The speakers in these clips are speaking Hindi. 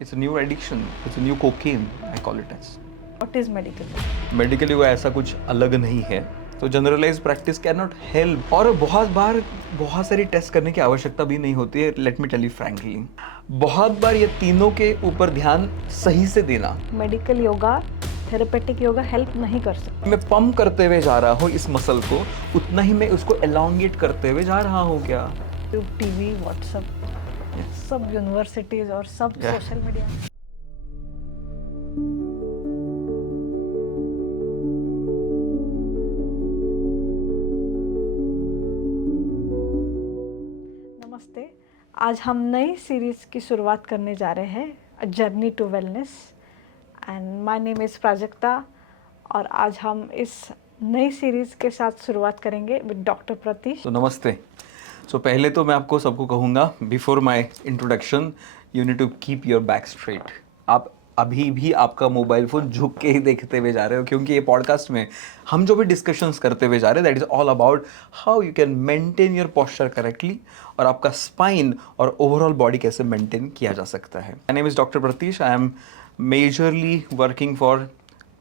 It's a new addiction. It's a new cocaine, I call it as. What is medical? Medically वो ऐसा कुछ अलग नहीं है. तो generalise practice can not help. और बहुत बार बहुत सारी टेस्ट करने की आवश्यकता भी नहीं होती है. Let me tell you frankly, बहुत बार ये तीनों के ऊपर ध्यान सही से देना. Medical yoga, therapeutic yoga help नहीं कर सकता। मैं पंप करते हुए जा रहा हूँ इस मसल को, उतना ही मैं उसको एलोंगेट करते हुए जा रहा हूँ क्या? टीवी, व्हाट्सएप, सब यूनिवर्सिटीज और सब सोशल मीडिया। नमस्ते, आज हम नई सीरीज की शुरुआत करने जा रहे हैं, a journey to wellness, and my name is Prajakta. और आज हम इस नई सीरीज के साथ शुरुआत करेंगे विद डॉक्टर प्रतीश। तो नमस्ते. सो पहले तो मैं आपको सबको कहूँगा, before my introduction, you need to keep your back straight. आप अभी भी आपका मोबाइल फ़ोन झुक के ही देखते हुए जा रहे हो, क्योंकि ये पॉडकास्ट में हम जो भी डिस्कशंस करते हुए जा रहे हैं, that is all about how you can maintain your posture correctly, और आपका स्पाइन और ओवरऑल बॉडी कैसे मेंटेन किया जा सकता है. My name is doctor Pratish. I am majorly working for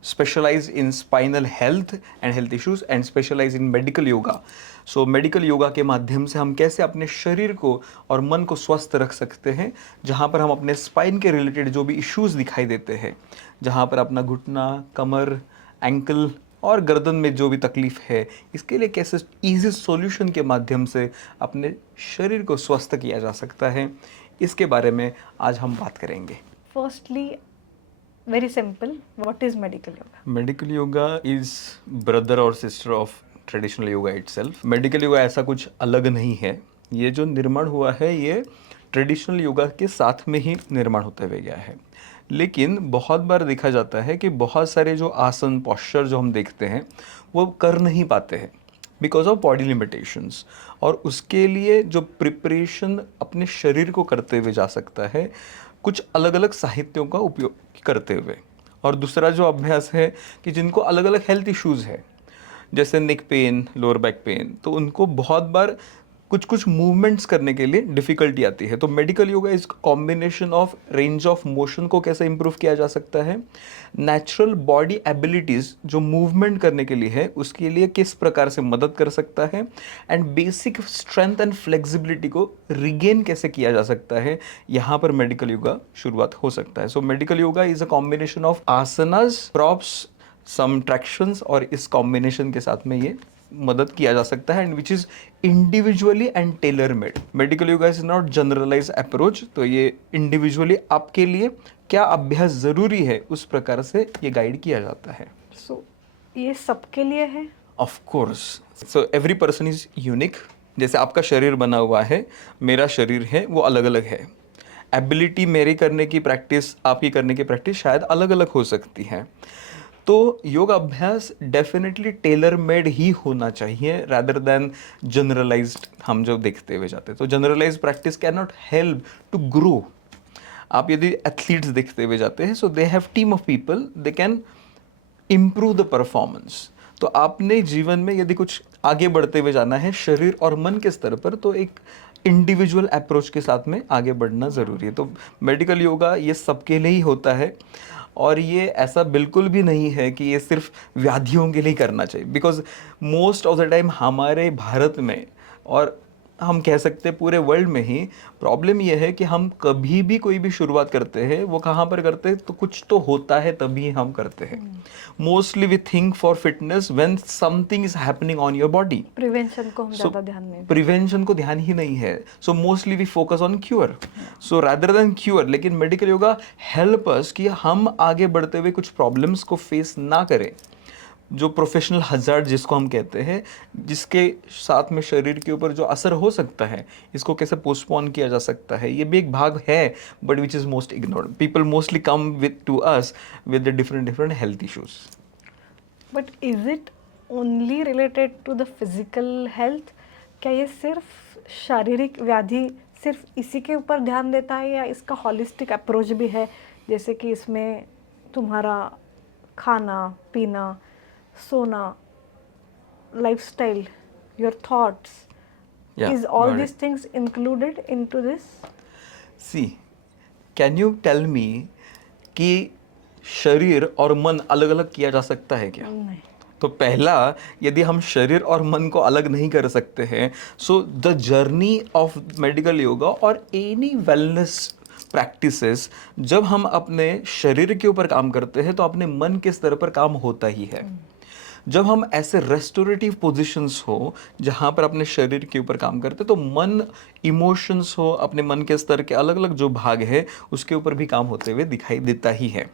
specialize in spinal health and health issues and specialize in medical yoga. So medical yoga के माध्यम से हम कैसे अपने शरीर को और मन को स्वस्थ रख सकते हैं, जहाँ पर हम अपने स्पाइन के रिलेटेड जो भी इश्यूज दिखाई देते हैं, जहाँ पर अपना घुटना, कमर, एंकल और गर्दन में जो भी तकलीफ है, इसके लिए कैसे इजी सॉल्यूशन के माध्यम से अपने शरीर को स्वस्थ किया जा सकता है, इसके बारे में आज हम बात करेंगे. Firstly, very simple, what is medical yoga? Medical yoga is brother और sister of traditional yoga itself. Medical yoga ऐसा कुछ अलग नहीं है. ये जो निर्माण हुआ है, ये ट्रेडिशनल योगा के साथ में ही निर्माण होते हुए गया है. लेकिन बहुत बार देखा जाता है कि बहुत सारे जो आसन, पॉस्चर जो हम देखते हैं, वो कर नहीं पाते हैं बिकॉज ऑफ बॉडी लिमिटेशंस. और उसके लिए जो प्रिपरेशन अपने शरीर को करते हुए जा सकता है, कुछ अलग अलग साहित्यों का उपयोग करते हुए. और दूसरा जो अभ्यास है कि जिनको अलग अलग हेल्थ इश्यूज़ है, जैसे neck pain, lower back pain, तो उनको बहुत बार कुछ कुछ मूवमेंट्स करने के लिए डिफ़िकल्टी आती है. तो medical yoga is combination of range of motion को कैसे इम्प्रूव किया जा सकता है, नेचुरल बॉडी एबिलिटीज़ जो मूवमेंट करने के लिए है, उसके लिए किस प्रकार से मदद कर सकता है, and basic strength and flexibility को रिगेन कैसे किया जा सकता है, यहाँ पर मेडिकल योगा शुरुआत हो सकता है. So medical yoga is a combination of asanas, props, some tractions, और इस कॉम्बिनेशन के साथ में ये मदद किया जा सकता है, and which is individually and tailor made. Medical yoga is not generalise approach. तो ये इंडिविजुअली आपके लिए क्या अभ्यास ज़रूरी है, उस प्रकार से ये गाइड किया जाता है. सो ये सबके लिए है? Of course. So every person is unique. जैसे आपका शरीर बना हुआ है, मेरा शरीर है, वो अलग अलग है. एबिलिटी मेरी करने की प्रैक्टिस, आपकी करने की प्रैक्टिस शायद अलग अलग हो सकती है. तो योग अभ्यास डेफिनेटली टेलर मेड ही होना चाहिए, रादर देन जनरलाइज्ड हम जो देखते हुए जाते हैं. तो generalise practice can not help to grow. आप यदि एथलीट्स देखते हुए जाते हैं, so they have team of people, they can improve the performance. तो आपने जीवन में यदि कुछ आगे बढ़ते हुए जाना है शरीर और मन के स्तर पर, तो एक इंडिविजुअल अप्रोच के साथ में आगे बढ़ना ज़रूरी है. तो मेडिकल योगा ये सबके लिए ही होता है, और ये ऐसा बिल्कुल भी नहीं है कि ये सिर्फ व्याधियों के लिए करना चाहिए. Because most of the time हमारे भारत में, और हम कह सकते हैं पूरे वर्ल्ड में ही, प्रॉब्लम ये है कि हम कभी भी कोई भी शुरुआत करते हैं, वो कहाँ पर करते हैं, तो कुछ तो होता है तभी हम करते हैं. Mostly we think for fitness when something is happening on your body. Prevention को हम ज़्यादा ध्यान नहीं देते। प्रिवेंशन को ध्यान ही नहीं है. So mostly we focus on cure. So rather than cure, लेकिन मेडिकल योगा हेल्प अस कि हम आगे बढ़ते हुए कुछ प्रॉब्लम्स को फेस ना करें. जो प्रोफेशनल हजार्ड जिसको हम कहते हैं, जिसके साथ में शरीर के ऊपर जो असर हो सकता है, इसको कैसे पोस्टपोन किया जा सकता है, ये भी एक भाग है, but which is most ignored. People mostly come with to us with the different health issues. But is it only related to the physical health? क्या ये सिर्फ शारीरिक व्याधि सिर्फ इसी के ऊपर ध्यान देता है, या इसका हॉलिस्टिक अप्रोच भी है, जैसे कि इसमें तुम्हारा खाना पीना, सोना, lifestyle, your thoughts, Yeah, is all got these it. things included into this? See, can you tell me कि शरीर और मन अलग अलग किया जा सकता है क्या? नहीं. तो पहला, यदि हम शरीर और मन को अलग नहीं कर सकते हैं, so the journey of medical yoga और एनी वेलनेस प्रैक्टिसेस, जब हम अपने शरीर के ऊपर काम करते हैं तो अपने मन के स्तर पर काम होता ही है. जब हम ऐसे रेस्टोरेटिव पोजीशंस हो जहाँ पर अपने शरीर के ऊपर काम करते तो मन, इमोशंस हो, अपने मन के स्तर के अलग अलग जो भाग है उसके ऊपर भी काम होते हुए दिखाई देता ही है.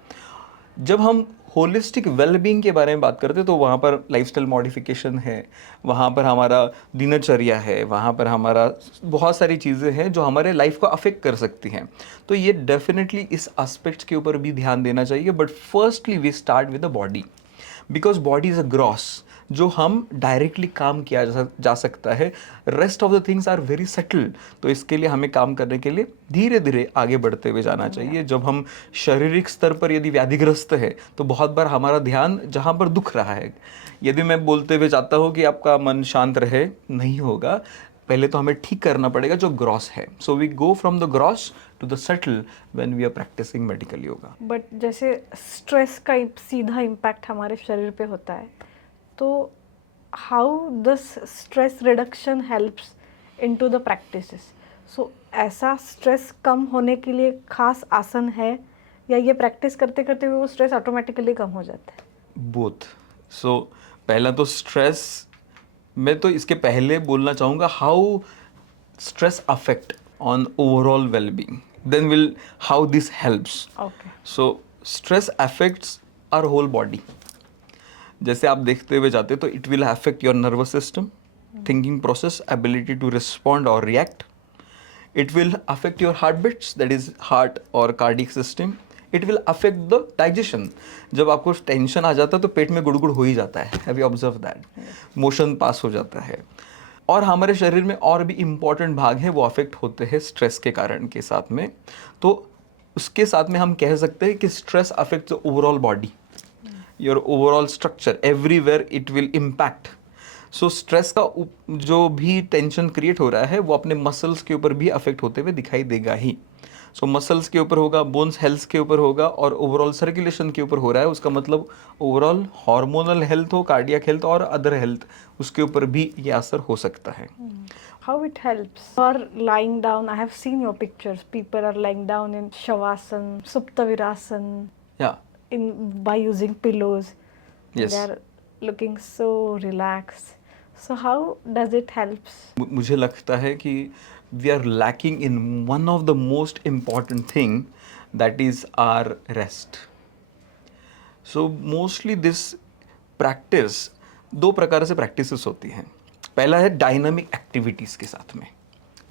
जब हम होलिस्टिक वेलबींग के बारे में बात करते हैं तो वहाँ पर लाइफस्टाइल मॉडिफिकेशन है, वहाँ पर हमारा दिनचर्या है, वहाँ पर हमारा बहुत सारी चीज़ें हैं जो हमारे लाइफ को अफेक्ट कर सकती हैं. तो ये डेफिनेटली इस एस्पेक्ट्स के ऊपर भी ध्यान देना चाहिए. But firstly we start with the body, because body is a gross जो हम डायरेक्टली काम किया जा सकता है. Rest of the things are very settle. तो इसके लिए हमें काम करने के लिए धीरे धीरे आगे बढ़ते हुए जाना चाहिए. जब हम शारीरिक स्तर पर यदि व्याधिग्रस्त है तो बहुत बार हमारा ध्यान जहाँ पर दुख रहा है, यदि मैं बोलते हुए जाता हूँ कि आपका मन शांत रहे, नहीं होगा. पहले तो हमें ठीक करना पड़ेगा जो ग्रॉस है. So we go from the gross to the subtle when we are practising medical yoga. But जैसे स्ट्रेस का सीधा इम्पैक्ट हमारे शरीर पे होता है, तो how this stress reduction helps into the practices. सो ऐसा स्ट्रेस कम होने के लिए खास आसन है, या ये प्रैक्टिस करते करते हुए वो स्ट्रेस ऑटोमेटिकली कम हो जाता है? बोथ. सो पहला तो स्ट्रेस, मैं तो इसके पहले बोलना चाहूँगा how stress affect on overall wellbeing, then will how this helps. Okay. So stress affects our whole body. जैसे आप देखते हुए जाते तो it will affect your nervous system, thinking process, ability to respond और react. It will affect your heartbeats, that is heart और cardiac system. It will affect the digestion. जब आपको टेंशन आ जाता है तो पेट में गुड़गुड़ हो ही जाता है. Have you observed that? Motion pass हो जाता है. और हमारे शरीर में और भी इम्पॉर्टेंट भाग हैं वो अफेक्ट होते हैं स्ट्रेस के कारण के साथ में. तो उसके साथ में हम कह सकते हैं कि stress affect the overall body, your overall structure, everywhere it will impact. So stress का जो भी टेंशन क्रिएट हो रहा है वो अपने मसल्स के ऊपर भी अफेक्ट होते हुए दिखाई देगा ही. सो मसल्स के ऊपर होगा, बोन्स हेल्थ के ऊपर होगा, और ओवरऑल सर्कुलेशन के ऊपर हो रहा है. उसका मतलब ओवरऑल हार्मोनल हेल्थ हो, कार्डियक हेल्थ और अदर हेल्थ, उसके ऊपर भी ये असर हो सकता है. How it helps? Or lying down, I have seen your pictures. People are lying down in Shavasana, Supta Virasana, या by using pillows. Yes. They are looking so relaxed. So how does it helps? मुझे लगता है कि we are lacking in one of the most important thing, that is our rest. So mostly this practice, दो प्रकार से प्रैक्टिसेस होती हैं. पहला है डायनामिक एक्टिविटीज़ के साथ में,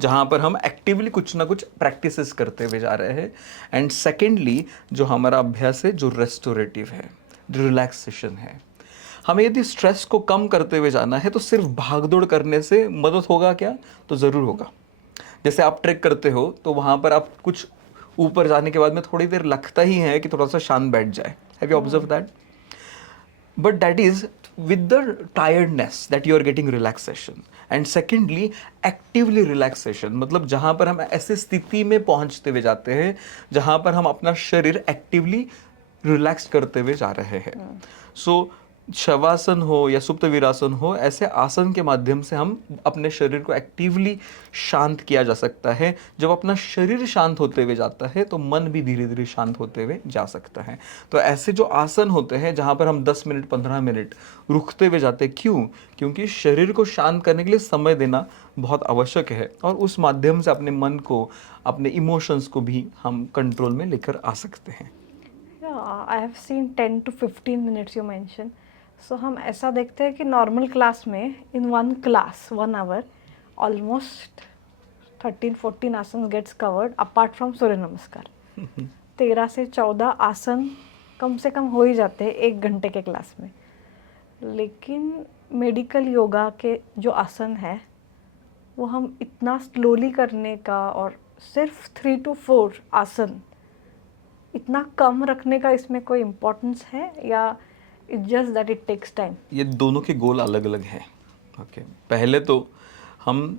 जहाँ पर हम एक्टिवली कुछ ना कुछ प्रैक्टिसेस करते हुए जा रहे हैं. एंड सेकेंडली जो हमारा अभ्यास है जो रेस्टोरेटिव है, जो रिलैक्सेशन है. हमें यदि स्ट्रेस को कम करते हुए जाना है तो सिर्फ भागदौड़ करने से मदद होगा क्या? तो ज़रूर होगा. जैसे आप ट्रैक करते हो तो वहाँ पर आप कुछ ऊपर जाने के बाद में थोड़ी देर लगता ही है कि थोड़ा सा शांत बैठ जाए. Have you observe that? But that is with the tiredness that you are getting relaxation. And secondly, actively relaxation, मतलब जहाँ पर हम ऐसी स्थिति में पहुँचते हुए जाते हैं जहाँ पर हम अपना शरीर एक्टिवली रिलैक्स करते हुए जा रहे हैं. सो शवासन हो या सुप्त वीरासन हो, ऐसे आसन के माध्यम से हम अपने शरीर को एक्टिवली शांत किया जा सकता है. जब अपना शरीर शांत होते हुए जाता है तो मन भी धीरे धीरे शांत होते हुए जा सकता है. तो ऐसे जो आसन होते हैं जहाँ पर हम 10 मिनट 15 मिनट रुकते हुए जाते हैं, क्यों? क्योंकि शरीर को शांत करने के लिए समय देना बहुत आवश्यक है, और उस माध्यम से अपने मन को, अपने इमोशंस को भी हम कंट्रोल में लेकर आ सकते हैं. Yeah, I have seen 10 to 15 minutes you mentioned. So हम ऐसा देखते हैं कि नॉर्मल क्लास में in one class 1 hour almost 13-14 आसन gets covered apart from सूर्य नमस्कार. 13 से 14 आसन कम से कम हो ही जाते हैं 1 घंटे के क्लास में. लेकिन मेडिकल योगा के जो आसन है वो हम इतना स्लोली करने का और सिर्फ 3 to 4 आसन इतना कम रखने का इसमें कोई इम्पोर्टेंस है, या it's just that it takes time? ये दोनों के गोल अलग अलग हैं. ओके, पहले तो हम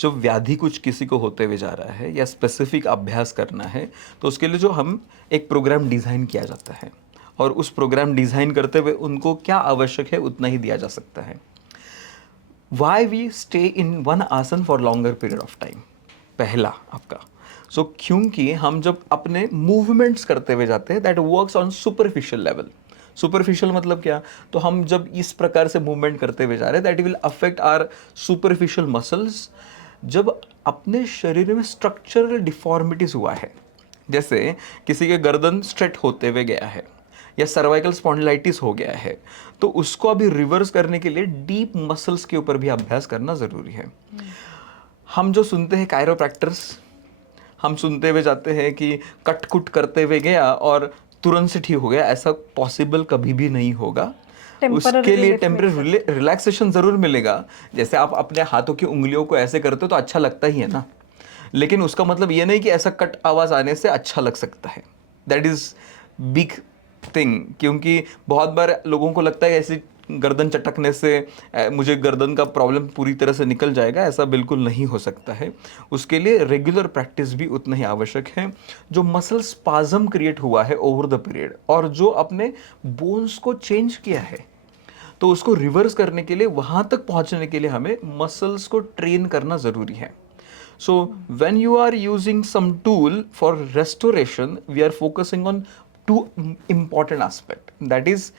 जब व्याधि कुछ किसी को होते हुए जा रहा है या स्पेसिफिक अभ्यास करना है, तो उसके लिए जो हम एक प्रोग्राम डिज़ाइन किया जाता है और उस प्रोग्राम डिज़ाइन करते हुए उनको क्या आवश्यक है उतना ही दिया जा सकता है. Why we stay in one asana for longer period of time. पहला आपका क्योंकि हम जब अपने मूवमेंट्स करते हुए जाते हैं that works on superficial level. Superficial मतलब क्या, तो हम जब इस प्रकार से मूवमेंट करते हुए जा रहे हैं that will affect our superficial muscles. जब अपने शरीर में स्ट्रक्चरल डिफॉर्मिटीज हुआ है, जैसे किसी के गर्दन स्ट्रेट होते हुए गया है या सर्वाइकल स्पॉन्डिलाइटिस हो गया है, तो उसको अभी रिवर्स करने के लिए डीप मसल्स के ऊपर भी अभ्यास करना ज़रूरी है. हम जो सुनते हैं कायरोप्रैक्टर्स, हम सुनते हुए जाते हैं कि कट कुट करते हुए गया और तुरंत से ठीक हो गया, ऐसा पॉसिबल कभी भी नहीं होगा. उसके लिए टेम्पररी रिलैक्सेशन ज़रूर मिलेगा. जैसे आप अपने हाथों की उंगलियों को ऐसे करते हो तो अच्छा लगता ही है ना, लेकिन उसका मतलब ये नहीं कि ऐसा कट आवाज़ आने से अच्छा लग सकता है. दैट इज़ बिग थिंग, क्योंकि बहुत बार लोगों को लगता है ऐसी गर्दन चटकने से मुझे गर्दन का प्रॉब्लम पूरी तरह से निकल जाएगा. ऐसा बिल्कुल नहीं हो सकता है. उसके लिए रेगुलर प्रैक्टिस भी उतना ही आवश्यक है. जो मसल स्पाज्म क्रिएट हुआ है ओवर द पीरियड और जो अपने बोन्स को चेंज किया है, तो उसको रिवर्स करने के लिए, वहाँ तक पहुँचने के लिए हमें मसल्स को ट्रेन करना ज़रूरी है. So when you are using some tool for restoration, we are focusing on two important aspects. That is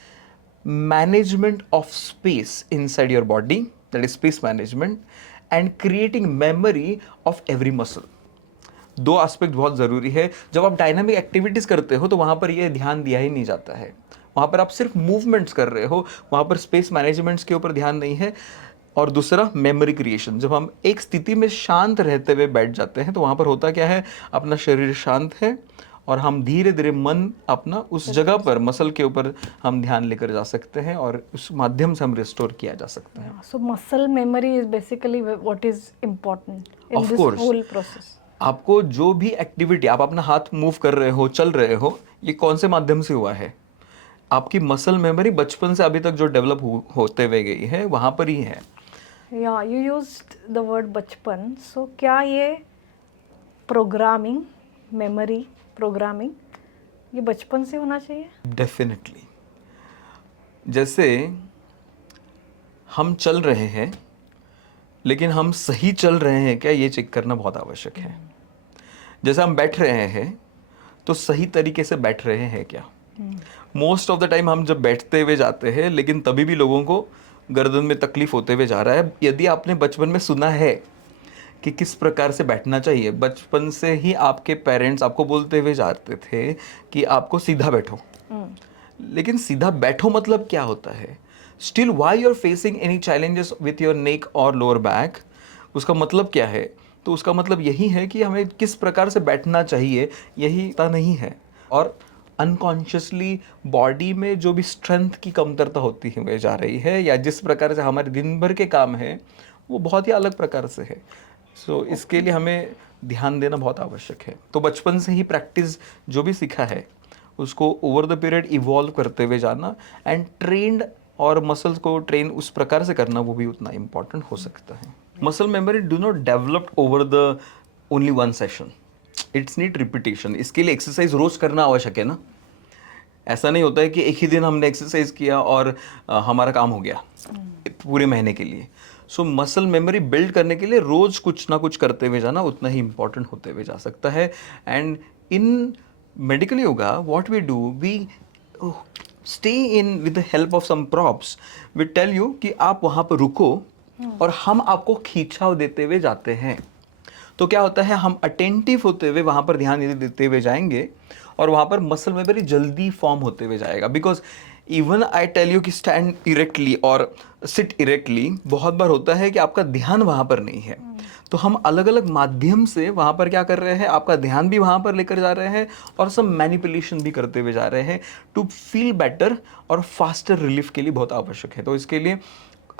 management of space inside your body, that is space management, and creating memory of every muscle. दो एस्पेक्ट बहुत ज़रूरी है. जब आप डायनामिक एक्टिविटीज़ करते हो तो वहाँ पर ये ध्यान दिया ही नहीं जाता है. वहाँ पर आप सिर्फ मूवमेंट्स कर रहे हो, वहाँ पर स्पेस मैनेजमेंट्स के ऊपर ध्यान नहीं है. और दूसरा मेमोरी क्रिएशन. जब हम एक स्थिति में शांत रहते हुए बैठ जाते हैं तो वहाँ पर होता क्या है, अपना शरीर शांत है और हम धीरे धीरे मन अपना उस जगह पर मसल के ऊपर हम ध्यान लेकर जा सकते हैं और उस माध्यम से हम रिस्टोर किया जा सकता है. So muscle memory is basically what is important in this whole process. आपको जो भी एक्टिविटी, आप अपना हाथ मूव कर रहे हो, चल रहे हो, ये कौन से माध्यम से हुआ है? आपकी मसल मेमोरी बचपन से अभी तक जो डेवलप होते हुए गई है वहाँ पर ही है. या यू यूज्ड द वर्ड बचपन. सो क्या ये प्रोग्रामिंग, मेमोरी प्रोग्रामिंग, ये बचपन से होना चाहिए? डेफिनेटली. जैसे हम चल रहे हैं, लेकिन हम सही चल रहे हैं क्या, ये चेक करना बहुत आवश्यक है. जैसे हम बैठ रहे हैं तो सही तरीके से बैठ रहे हैं क्या. मोस्ट ऑफ द टाइम हम जब बैठते हुए जाते हैं, लेकिन तभी भी लोगों को गर्दन में तकलीफ होते हुए जा रहा है. यदि आपने बचपन में सुना है कि किस प्रकार से बैठना चाहिए, बचपन से ही आपके पेरेंट्स आपको बोलते हुए जाते थे कि आपको सीधा बैठो, लेकिन सीधा बैठो मतलब क्या होता है? Still why you are facing any challenges with your neck और लोअर बैक, उसका मतलब क्या है? तो उसका मतलब यही है कि हमें किस प्रकार से बैठना चाहिए, यही पता नहीं है. और अनकॉन्शियसली बॉडी में जो भी स्ट्रेंथ की कमतरता होती हुए जा रही है, या जिस प्रकार से हमारे दिन भर के काम है वो बहुत ही अलग प्रकार से है. सो इसके लिए हमें ध्यान देना बहुत आवश्यक है. तो बचपन से ही प्रैक्टिस जो भी सीखा है उसको ओवर द पीरियड इवॉल्व करते हुए जाना एंड ट्रेंड और मसल्स को ट्रेन उस प्रकार से करना, वो भी उतना इम्पॉर्टेंट हो सकता है. Muscle memory do not develop over the only one session, it's need repetition. इसके लिए एक्सरसाइज रोज करना आवश्यक है ना. ऐसा नहीं होता है कि एक ही दिन हमने एक्सरसाइज किया और हमारा काम हो गया पूरे महीने के लिए. सो मसल मेमोरी बिल्ड करने के लिए रोज कुछ ना कुछ करते हुए जाना उतना ही इम्पॉर्टेंट होते हुए जा सकता है. And in medical yoga what we do, we stay in with the help of some props. We tell you कि आप वहाँ पर रुको और हम आपको खींचाव देते हुए जाते हैं. तो क्या होता है, हम अटेंटिव होते हुए वहाँ पर ध्यान देते हुए जाएंगे और वहाँ पर मसल मेमोरी जल्दी फॉर्म होते हुए जाएगा. Because even I tell you कि स्टैंड इरेक्टली और सिट इरेक्टली, बहुत बार होता है कि आपका ध्यान वहाँ पर नहीं है. तो हम अलग अलग माध्यम से वहाँ पर क्या कर रहे हैं, आपका ध्यान भी वहाँ पर लेकर जा रहे हैं और सब मैनिपुलेशन भी करते हुए जा रहे हैं टू फील बेटर और फास्टर रिलीफ के लिए बहुत आवश्यक है. तो इसके लिए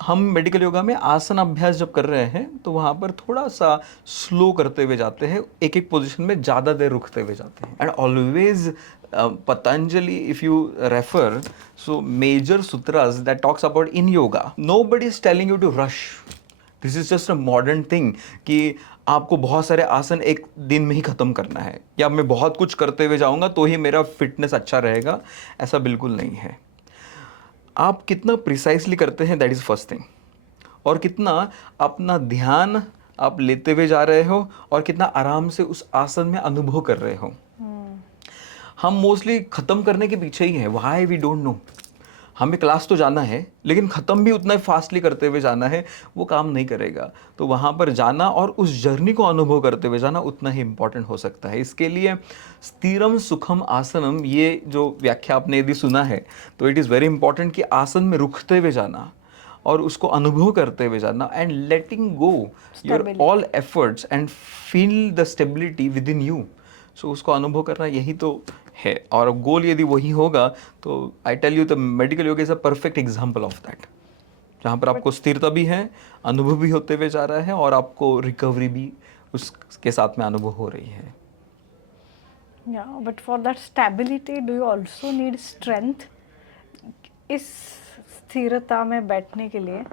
हम मेडिकल योगा में आसन अभ्यास जब कर रहे हैं तो वहाँ पर थोड़ा सा स्लो करते हुए जाते हैं, एक एक पोजीशन में ज़्यादा देर रुकते हुए जाते हैं. And always Patanjali, if you refer, so major sutras that talks about in yoga, nobody is telling you to rush, this is just a modern thing कि आपको बहुत सारे आसन एक दिन में ही ख़त्म करना है, या मैं बहुत कुछ करते हुए जाऊंगा तो ही मेरा फिटनेस अच्छा रहेगा, ऐसा बिल्कुल नहीं है। आप कितना प्रिसाइसली करते हैं, दैट इज़ फर्स्ट थिंग, और कितना अपना ध्यान आप लेते हुए जा रहे हो और कितना आराम से उस आसन में अनुभव कर रहे हो। हम मोस्टली ख़त्म करने के पीछे ही हैं, व्हाई वी डोंट नो। हमें क्लास तो जाना है लेकिन ख़त्म भी उतना फास्टली करते हुए जाना है, वो काम नहीं करेगा। तो वहाँ पर जाना और उस जर्नी को अनुभव करते हुए जाना उतना ही इम्पॉर्टेंट हो सकता है। इसके लिए स्थिरम सुखम आसनम, ये जो व्याख्या आपने यदि सुना है तो इट इज़ वेरी इंपॉर्टेंट कि आसन में रुकते हुए जाना और उसको अनुभव करते हुए जाना, and letting go your Stability. All efforts and feel the stability within you. सो उसको अनुभव करना यही तो है, और गोल यदि वही होगा तो I tell you the medical yoga is a perfect example of that, जहाँ पर आपको स्थिरता भी है, अनुभव भी होते हुए जा रहा है और आपको रिकवरी भी उसके साथ में अनुभव हो रही है। Yeah, but for that stability, do you also need strength? इस स्थिरता में बैठने के लिए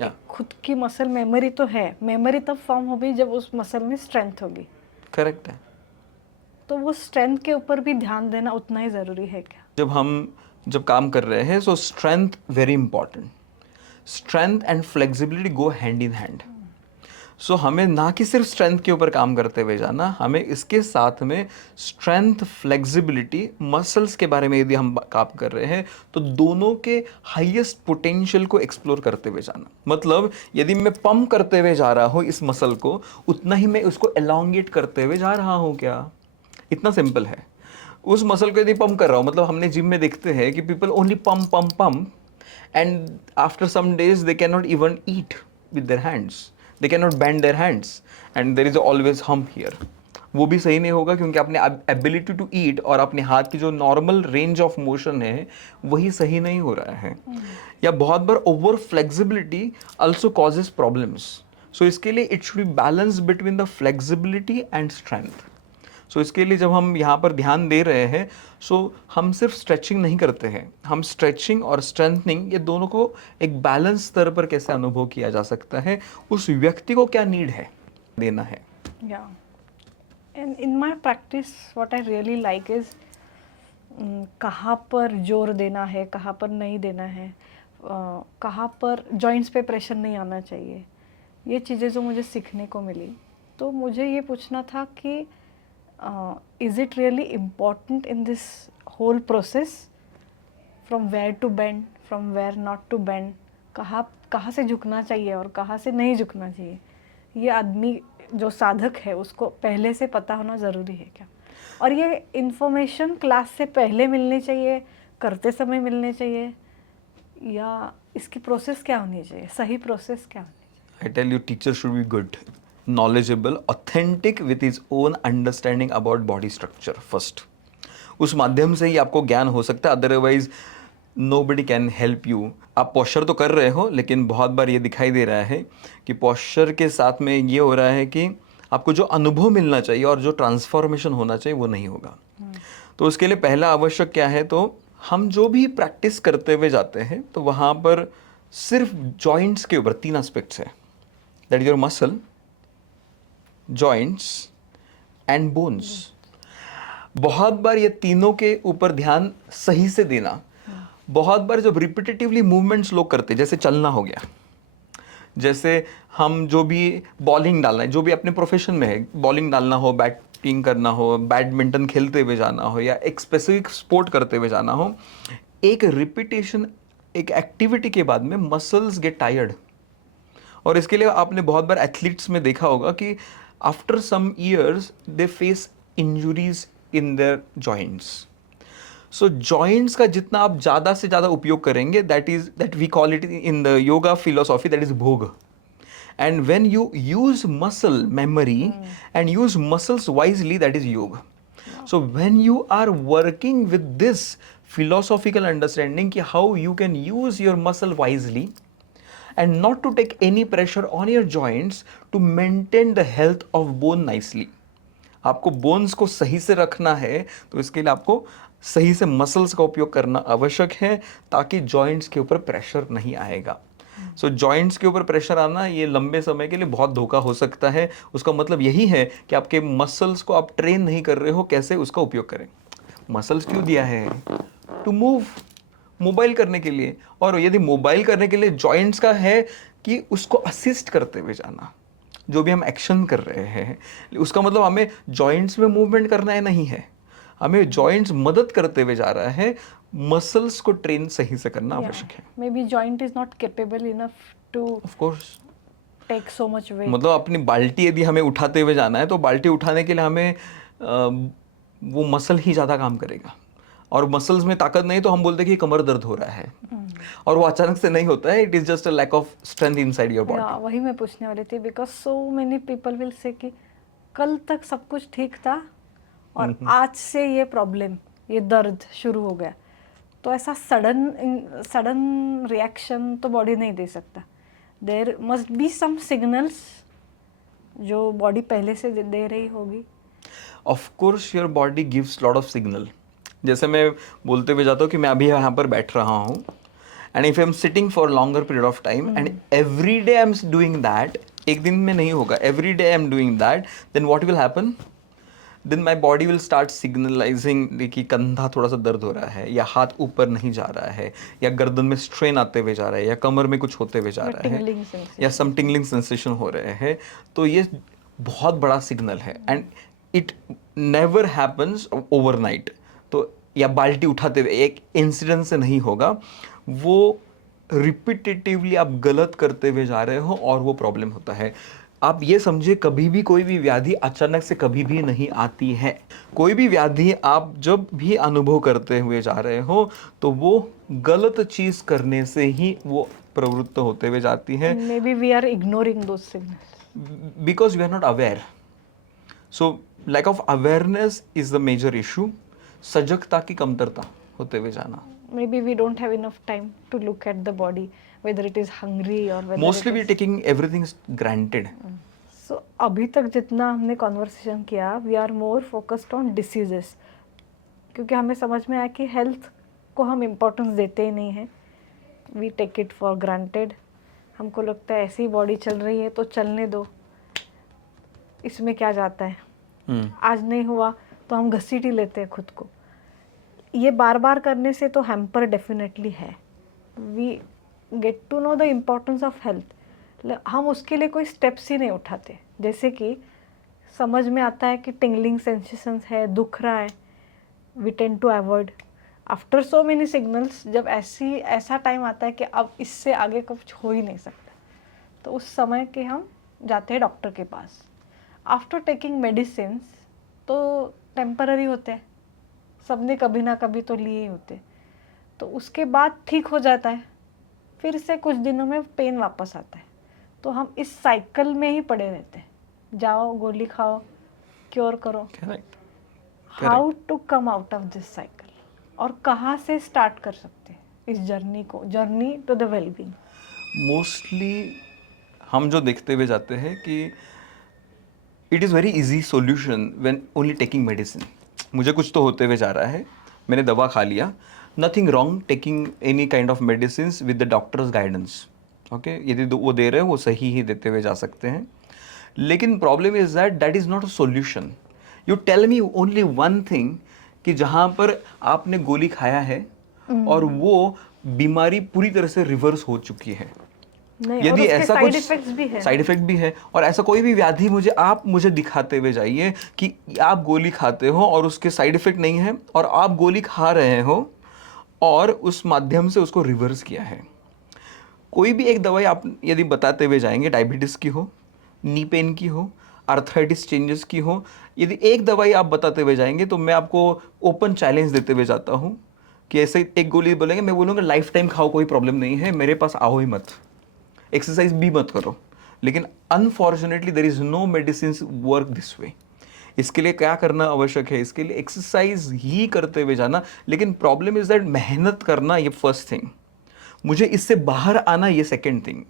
या एक खुद की मसल मेमोरी तो है, मेमोरी तब फॉर्म होगी जब उस मसल में स्ट्रेंथ होगी, करेक्ट है। तो वो स्ट्रेंथ के ऊपर भी ध्यान देना उतना ही ज़रूरी है क्या? जब काम कर रहे हैं, so strength very important. Strength and flexibility go hand in hand. So हमें ना कि सिर्फ स्ट्रेंथ के ऊपर काम करते हुए जाना, हमें इसके साथ में स्ट्रेंथ, फ्लेक्सिबिलिटी, मसल्स के बारे में यदि हम काम कर रहे हैं तो दोनों के हाईएस्ट पोटेंशियल को एक्सप्लोर करते हुए जाना। मतलब यदि मैं पंप करते हुए जा रहा हूँ इस मसल को, उतना ही मैं उसको एलोंगेट करते हुए जा रहा हूँ क्या? इतना सिंपल है। उस मसल को यदि पंप कर रहा हूँ, मतलब हमने जिम में देखते हैं कि people only pump pump pump, and after some days they can not even eat with their hands, they can not bend their hands, and there is always hump here. वो भी सही नहीं होगा, क्योंकि अपने एबिलिटी टू ईट और अपने हाथ की जो नॉर्मल रेंज ऑफ मोशन है वही सही नहीं हो रहा है। या बहुत बार over flexibility also causes problems. So इसके लिए it should be balance between the flexibility and strength. So इसके लिए जब हम यहाँ पर ध्यान दे रहे हैं, सो हम सिर्फ स्ट्रेचिंग नहीं करते हैं, हम स्ट्रेचिंग और स्ट्रेंथनिंग ये दोनों को एक बैलेंस स्तर पर कैसे अनुभव किया जा सकता है, उस व्यक्ति को क्या नीड है देना है। Yeah. And in my practice, what I really like is कहाँ पर जोर देना है, कहाँ पर नहीं देना है, कहाँ पर जॉइंट्स पे प्रेशर नहीं आना चाहिए, ये चीज़ें जो मुझे सीखने को मिली। तो मुझे ये पूछना था कि is it really important in this whole process, from where to bend, from where not to bend, कहाँ से झुकना चाहिए और कहाँ से नहीं झुकना चाहिए, ये आदमी जो साधक है उसको पहले से पता होना ज़रूरी है क्या? और ये इन्फॉर्मेशन क्लास से पहले मिलनी चाहिए, करते समय मिलने चाहिए, या इसकी प्रोसेस क्या होनी चाहिए, सही प्रोसेस क्या होनी चाहिए? I tell you, teacher should be good, knowledgeable, authentic with his own understanding about body structure first. उस माध्यम से ही आपको ज्ञान हो सकता है, otherwise nobody can help you. आप पोस्चर तो कर रहे हो, लेकिन बहुत बार ये दिखाई दे रहा है कि पोस्चर के साथ में ये हो रहा है कि आपको जो अनुभव मिलना चाहिए और जो ट्रांसफॉर्मेशन होना चाहिए वो नहीं होगा। तो उसके लिए पहला आवश्यक क्या है, तो हम जो भी प्रैक्टिस करते हुए जाते हैं तो वहाँ पर सिर्फ जॉइंट्स के ऊपर 3 एस्पेक्ट्स है, that is your muscle, joints and bones. बहुत बार ये तीनों के ऊपर ध्यान सही से देना, बहुत बार जब रिपीटेटिवली मूवमेंट्स लोग करते, जैसे चलना हो गया, जैसे हम जो भी बॉलिंग डालना है, जो भी अपने प्रोफेशन में है, बॉलिंग डालना हो, बैटिंग करना हो, बैडमिंटन खेलते हुए जाना हो, या एक स्पेसिफिक स्पोर्ट करते हुए जाना हो, एक रिपीटेशन, एक एक्टिविटी के बाद में मसल्स गेट टायर्ड। और इसके लिए आपने बहुत बार एथलीट्स में देखा होगा कि after some years they face injuries in their joints. So joints का जितना आप ज़्यादा से ज़्यादा उपयोग करेंगे, that we call it in the yoga philosophy, that is bhog. And when you use muscle memory and use muscles wisely, that is yoga. So when you are working with this philosophical understanding कि how you can use your muscle wisely and not to take any pressure on your joints to maintain the health of bone nicely. आपको बोन्स को सही से रखना है, तो इसके लिए आपको सही से मसल्स का उपयोग करना आवश्यक है, ताकि जॉइंट्स के ऊपर प्रेशर नहीं आएगा। सो जॉइंट्स के ऊपर प्रेशर आना ये लंबे समय के लिए बहुत धोखा हो सकता है। उसका मतलब यही है कि आपके मसल्स को आप ट्रेन नहीं कर रहे हो कैसे उसका उपयोग करें। मसल्स क्यों दिया है? टू मूव, मोबाइल करने के लिए। और यदि मोबाइल करने के लिए जॉइंट्स का है कि उसको असिस्ट करते हुए जाना, जो भी हम एक्शन कर रहे हैं उसका मतलब हमें जॉइंट्स में मूवमेंट करना है नहीं है, हमें जॉइंट्स मदद करते हुए जा रहा है, मसल्स को ट्रेन सही से करना आवश्यक है। Maybe joint is not capable enough to of course, take so much weight. मतलब अपनी बाल्टी यदि हमें उठाते हुए जाना है तो बाल्टी उठाने के लिए हमें वो मसल ही ज़्यादा काम करेगा, और मसल्स में ताकत नहीं तो हम बोलते हैं कि कमर दर्द हो रहा है, और वो अचानक से नहीं होता है, it is just a lack of strength inside your body. वही मैं पूछने वाली थी, because so many people will say कि कल तक सब कुछ ठीक था और आज से ये प्रॉब्लम, ये दर्द शुरू हो गया। तो ऐसा सडन रिएक्शन तो बॉडी नहीं दे सकता। There must be some signals जो बॉडी पहले से दे रही होगी। Of course your body gives lot of signal. जैसे मैं बोलते हुए जाता हूँ कि मैं अभी यहाँ पर बैठ रहा हूँ, and if I am sitting for longer period of time and every day I am doing that, एक दिन में नहीं होगा, every day I am doing that, then what will happen, then my body will start signalising कि कंधा थोड़ा सा दर्द हो रहा है, या हाथ ऊपर नहीं जा रहा है, या गर्दन में स्ट्रेन आते हुए जा रहा है, या कमर में कुछ होते हुए जा रहा है, या सम टिंगलिंग सेंसेशन हो रहे हैं। तो ये बहुत बड़ा सिग्नल है, and it never happens overnight. तो या बाल्टी उठाते हुए एक इंसिडेंट से नहीं होगा, वो रिपीटेटिवली आप गलत करते हुए जा रहे हो और वो प्रॉब्लम होता है। आप ये समझे, कभी भी कोई भी व्याधि अचानक से कभी भी नहीं आती है। कोई भी व्याधि आप जब भी अनुभव करते हुए जा रहे हो तो वो गलत चीज करने से ही वो प्रवृत्त होते हुए जाती है। Maybe we are ignoring those signals because we are not aware. So lack of awareness is the major issue. सजगता की कमतरता होते हुए जाना। maybe we don't have enough time to look at the body, whether it is hungry or whether Mostly it we is... are taking everything granted. So अभी तक जितना हमने कॉन्वर्सेशन किया, we are more focused on diseases, क्योंकि हमें समझ में आया कि हेल्थ को हम इम्पोर्टेंस देते ही नहीं हैं, we take it for granted. हमको लगता है ऐसी ही बॉडी चल रही है तो चलने दो, इसमें क्या जाता है, आज नहीं हुआ तो हम घसीट ही लेते हैं खुद को। ये बार बार करने से तो हैम्पर डेफिनेटली है। We get to know the importance of health, हम उसके लिए कोई स्टेप्स ही नहीं उठाते। जैसे कि समझ में आता है कि टिंगलिंग सेंसेशंस है, दुख रहा है, we tend to avoid. After so many signals, जब ऐसा टाइम आता है कि अब इससे आगे कुछ हो ही नहीं सकता, तो उस समय के हम जाते हैं डॉक्टर के पास। आफ्टर टेकिंग मेडिसिन्स तो टेम्पररी होते हैं, सबने कभी ना कभी तो लिए ही होते, तो उसके बाद ठीक हो जाता है, फिर से कुछ दिनों में पेन वापस आता है। तो हम इस साइकिल में ही पड़े रहते हैं, जाओ गोली खाओ, क्योर करो। How to come out of this cycle, और कहाँ से स्टार्ट कर सकते हैं इस जर्नी को, journey to the wellbeing? Mostly हम जो देखते हुए जाते हैं कि it is very easy solution when only taking medicine. मुझे कुछ तो होते हुए जा रहा है, मैंने दवा खा लिया, nothing wrong taking any kind of medicine with the doctors guidance. Okay, यदि वो दे रहे हैं वो सही ही देते हुए जा सकते हैं। लेकिन problem is that is not a solution. You tell me only one thing कि जहाँ पर आपने गोली खाया है और वो बीमारी पूरी तरह से रिवर्स हो चुकी है, यदि ऐसा कुछ साइड इफेक्ट भी है, और ऐसा कोई भी व्याधि आप मुझे दिखाते हुए जाइए कि आप गोली खाते हो और उसके साइड इफेक्ट नहीं है, और आप गोली खा रहे हो और उस माध्यम से उसको रिवर्स किया है। कोई भी एक दवाई आप यदि बताते हुए जाएंगे, डायबिटीज़ की हो, नी पेन की हो, आर्थराइटिस चेंजेस की हो, यदि एक दवाई आप बताते हुए जाएंगे तो मैं आपको ओपन चैलेंज देते हुए जाता हूँ कि ऐसे एक गोली बोलेंगे, मैं बोलूँगा लाइफ टाइम खाओ, कोई प्रॉब्लम नहीं है, मेरे पास आओ ही मत, एक्सरसाइज भी मत करो। लेकिन unfortunately there is no medicine work this way. इसके लिए क्या करना आवश्यक है? इसके लिए एक्सरसाइज ही करते हुए जाना। लेकिन प्रॉब्लम इज दैट मेहनत करना ये फर्स्ट थिंग, मुझे इससे बाहर आना ये सेकेंड थिंग,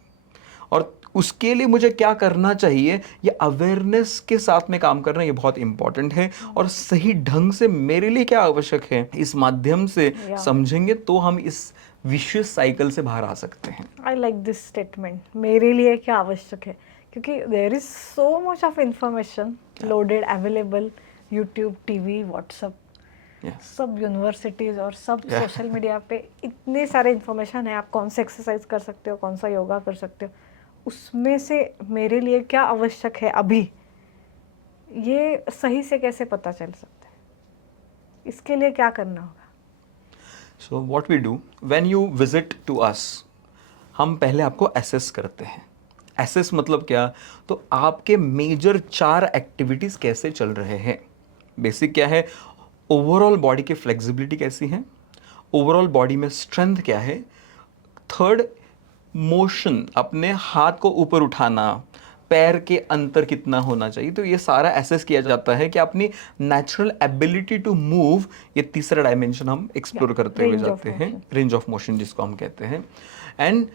और उसके लिए मुझे क्या करना चाहिए, ये अवेयरनेस के साथ में काम करना ये बहुत इंपॉर्टेंट है। और सही ढंग से मेरे लिए क्या आवश्यक है, इस माध्यम से समझेंगे तो हम इस विशियस साइकिल से बाहर आ सकते हैं। आई लाइक दिस स्टेटमेंट, मेरे लिए क्या आवश्यक है, क्योंकि there is so much of information loaded available, YouTube, TV, WhatsApp, Yeah. सब यूनिवर्सिटीज़ और सब Yeah. सोशल मीडिया पे इतने सारे इन्फॉर्मेशन है। आप कौन सा एक्सरसाइज कर सकते हो, कौन सा योगा कर सकते हो, उसमें से मेरे लिए क्या आवश्यक है अभी, ये सही से कैसे पता चल सकता है, इसके लिए क्या करना होगा? So what we do when you visit to us, हम पहले आपको असेस करते हैं। असेस मतलब क्या? तो आपके मेजर 4 एक्टिविटीज़ कैसे चल रहे हैं। बेसिक क्या है? ओवरऑल बॉडी की फ्लेक्सिबिलिटी कैसी है, ओवरऑल बॉडी में स्ट्रेंथ क्या है, थर्ड मोशन, अपने हाथ को ऊपर उठाना, पैर के अंतर कितना होना चाहिए। तो ये सारा एसेस किया जाता है कि अपनी नेचुरल एबिलिटी टू मूव, ये तीसरा डायमेंशन हम एक्सप्लोर करते हुए range of जाते हैं, motion. रेंज ऑफ मोशन जिसको हम कहते हैं। एंड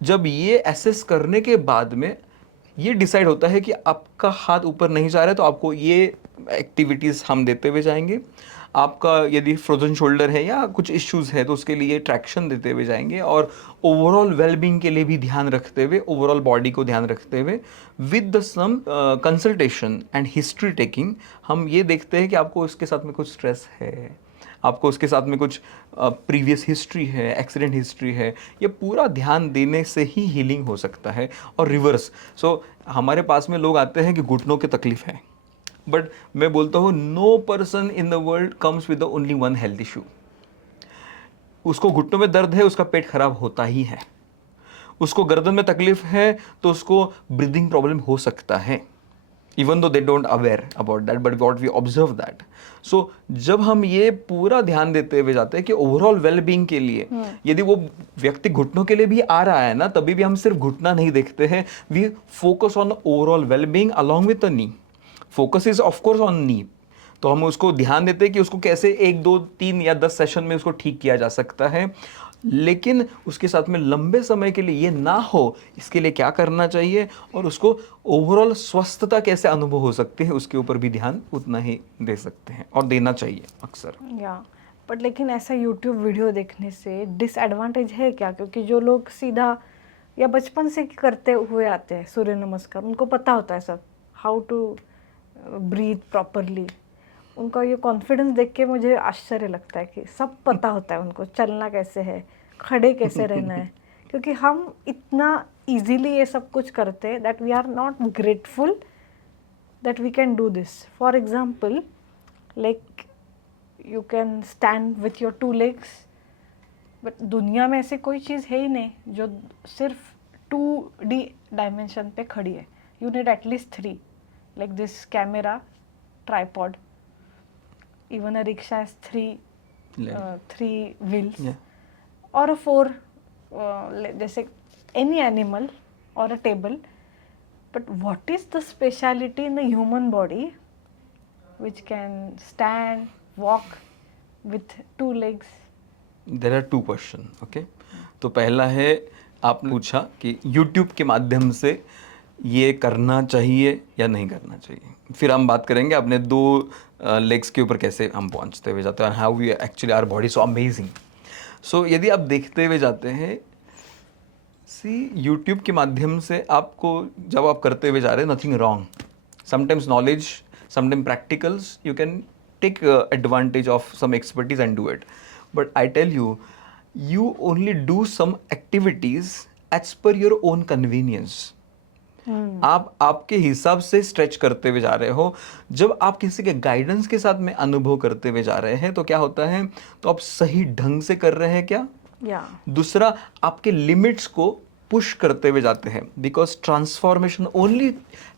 जब ये एसेस करने के बाद में ये डिसाइड होता है कि आपका हाथ ऊपर नहीं जा रहा है, तो आपको ये एक्टिविटीज़ हम देते हुए जाएंगे। आपका यदि फ्रोजन शोल्डर है या कुछ इश्यूज़ है तो उसके लिए ट्रैक्शन देते हुए जाएंगे, और ओवरऑल वेलबींग के लिए भी ध्यान रखते हुए, ओवरऑल बॉडी को ध्यान रखते हुए, with the some consultation and history taking, हम ये देखते हैं कि आपको इसके साथ में कुछ स्ट्रेस है, आपको उसके साथ में कुछ प्रीवियस हिस्ट्री है, एक्सीडेंट हिस्ट्री है। ये पूरा ध्यान देने से ही हीलिंग हो सकता है। और रिवर्स, सो हमारे पास में लोग आते हैं कि घुटनों की तकलीफ है, बट मैं बोलता हूँ no person in the world comes with the only one health issue. उसको घुटनों में दर्द है, उसका पेट खराब होता ही है। उसको गर्दन में तकलीफ है तो उसको ब्रीदिंग प्रॉब्लम हो सकता है, even though they don't aware about that, but what we observe that. So जब हम ये पूरा ध्यान देते हुए जाते हैं कि ओवरऑल वेलबींग के लिए, यदि वो व्यक्ति घुटनों के लिए भी आ रहा है ना, तभी भी हम सिर्फ घुटना नहीं देखते हैं, we focus on overall wellbeing along with the knee. Focus is of course on knee, तो हम उसको ध्यान देते हैं कि उसको कैसे 1, 2, 3 या 10 सेशन में उसको ठीक किया जा सकता है। लेकिन उसके साथ में लंबे समय के लिए ये ना हो, इसके लिए क्या करना चाहिए और उसको ओवरऑल स्वस्थता कैसे अनुभव हो सकती है, उसके ऊपर भी ध्यान उतना ही दे सकते हैं और देना चाहिए अक्सर। या बट लेकिन ऐसा यूट्यूब वीडियो देखने से डिसएडवांटेज है क्या? क्योंकि जो लोग सीधा या बचपन से करते हुए आते हैं सूर्य नमस्कार, उनको पता होता है सब, हाउ टू ब्रीथ प्रॉपरली, उनका ये कॉन्फिडेंस देख के मुझे आश्चर्य लगता है कि सब पता होता है उनको, चलना कैसे है, खड़े कैसे रहना है। क्योंकि हम इतना इजीली ये सब कुछ करते हैं that we are not grateful that we can do this. For example, like you can stand with your 2 legs, but दुनिया में ऐसी कोई चीज़ है ही नहीं जो सिर्फ 2D डायमेंशन पे खड़ी है। You need at least 3, like this camera, tripod, even a rickshaw has 3 wheels, Yeah. or a 4, जैसे any animal or a table. But what is the speciality in the human body which can stand, walk with 2 legs? There are 2 question, okay. तो पहला है, आपने पूछा कि YouTube के माध्यम से ये करना चाहिए या नहीं करना चाहिए। फिर हम बात करेंगे अपने 2 लेग्स के ऊपर कैसे हम पहुंचते हुए जाते हैं, और how we actually our body so amazing. So यदि आप देखते हुए जाते हैं, यूट्यूब के माध्यम से आपको जब आप करते हुए जा रहे हैं, nothing wrong. Sometimes knowledge, sometime practicals, you can take advantage of some expertise and do it, but I tell you, you only do some activities as per your own convenience. आप आपके हिसाब से स्ट्रेच करते हुए जा रहे हो। जब आप किसी के गाइडेंस के साथ में अनुभव करते हुए जा रहे हैं तो क्या होता है, तो आप सही ढंग से कर रहे हैं क्या, दूसरा आपके लिमिट्स को पुश करते हुए जाते हैं, because transformation only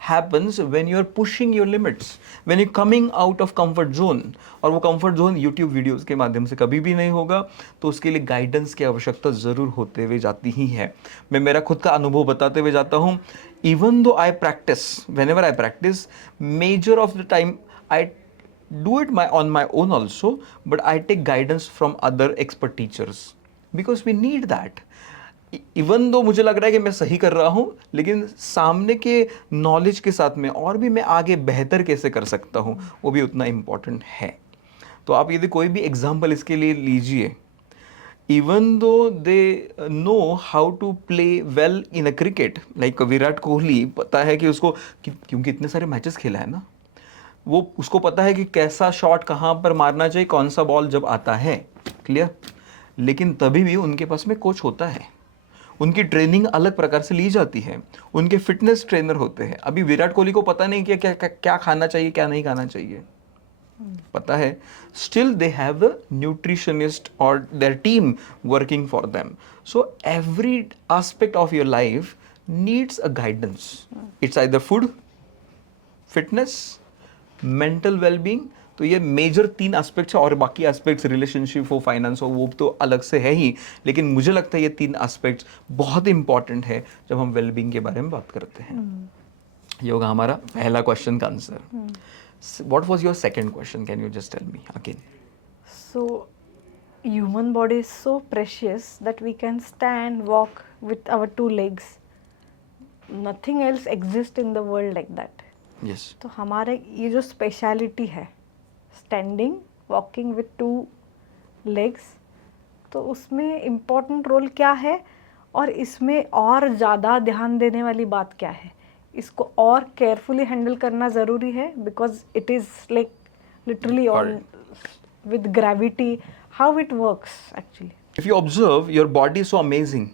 happens when you are pushing your limits, when you coming out of comfort zone. और वो कंफर्ट जोन यूट्यूब वीडियोस के माध्यम से कभी भी नहीं होगा, तो उसके लिए गाइडेंस की आवश्यकता ज़रूर होते हुए जाती ही है। मैं मेरा खुद का अनुभव बताते हुए जाता हूँ। Even though I practice, when ever I practice, measure of the time I do it on my own also, but I take guidance from other expert teachers because we need that. Even though मुझे लग रहा है कि मैं सही कर रहा हूँ, लेकिन सामने के नॉलेज के साथ में और भी मैं आगे बेहतर कैसे कर सकता हूँ, वो भी उतना इम्पॉर्टेंट है। तो आप यदि कोई भी एग्जाम्पल इसके लिए लीजिए, even though they know how to play well in a cricket, like Virat Kohli, पता है कि उसको क्योंकि इतने सारे मैचेस खेला है ना, वो उसको पता है कि कैसा शॉट कहाँ पर मारना चाहिए, कौन सा बॉल जब आता है, क्लियर। लेकिन तभी भी उनके पास में कोच होता है, उनकी ट्रेनिंग अलग प्रकार से ली जाती है, उनके फिटनेस ट्रेनर होते हैं। अभी विराट कोहली को पता नहीं कि क्या खाना चाहिए, क्या नहीं खाना चाहिए, पता है, still they have the nutritionist और their team working for them. So every aspect of your life needs a guidance. It's either food, fitness, mental wellbeing. तो ये मेजर 3 एस्पेक्ट्स है, और बाकी एस्पेक्ट्स रिलेशनशिप हो, फाइनेंस हो, वो तो अलग से है ही, लेकिन मुझे लगता है ये 3 एस्पेक्ट्स बहुत इंपॉर्टेंट है जब हम वेलबींग के बारे में बात करते हैं। ये होगा हमारा पहला क्वेश्चन का answer. What was your second question? Can you just tell me again? So, human body is so precious that we can stand, walk with our 2 legs. Nothing else exists in the world like that. Yes. तो हमारे ये जो स्पेशलिटी है, स्टैंडिंग, वॉकिंग विथ 2 लेग्स, तो उसमें इम्पोर्टेंट रोल क्या है और इसमें और ज़्यादा ध्यान देने वाली बात क्या है? इसको और केयरफुली हैंडल करना ज़रूरी है, because it is like literally on with gravity, how it works actually. If you observe, your body is so amazing.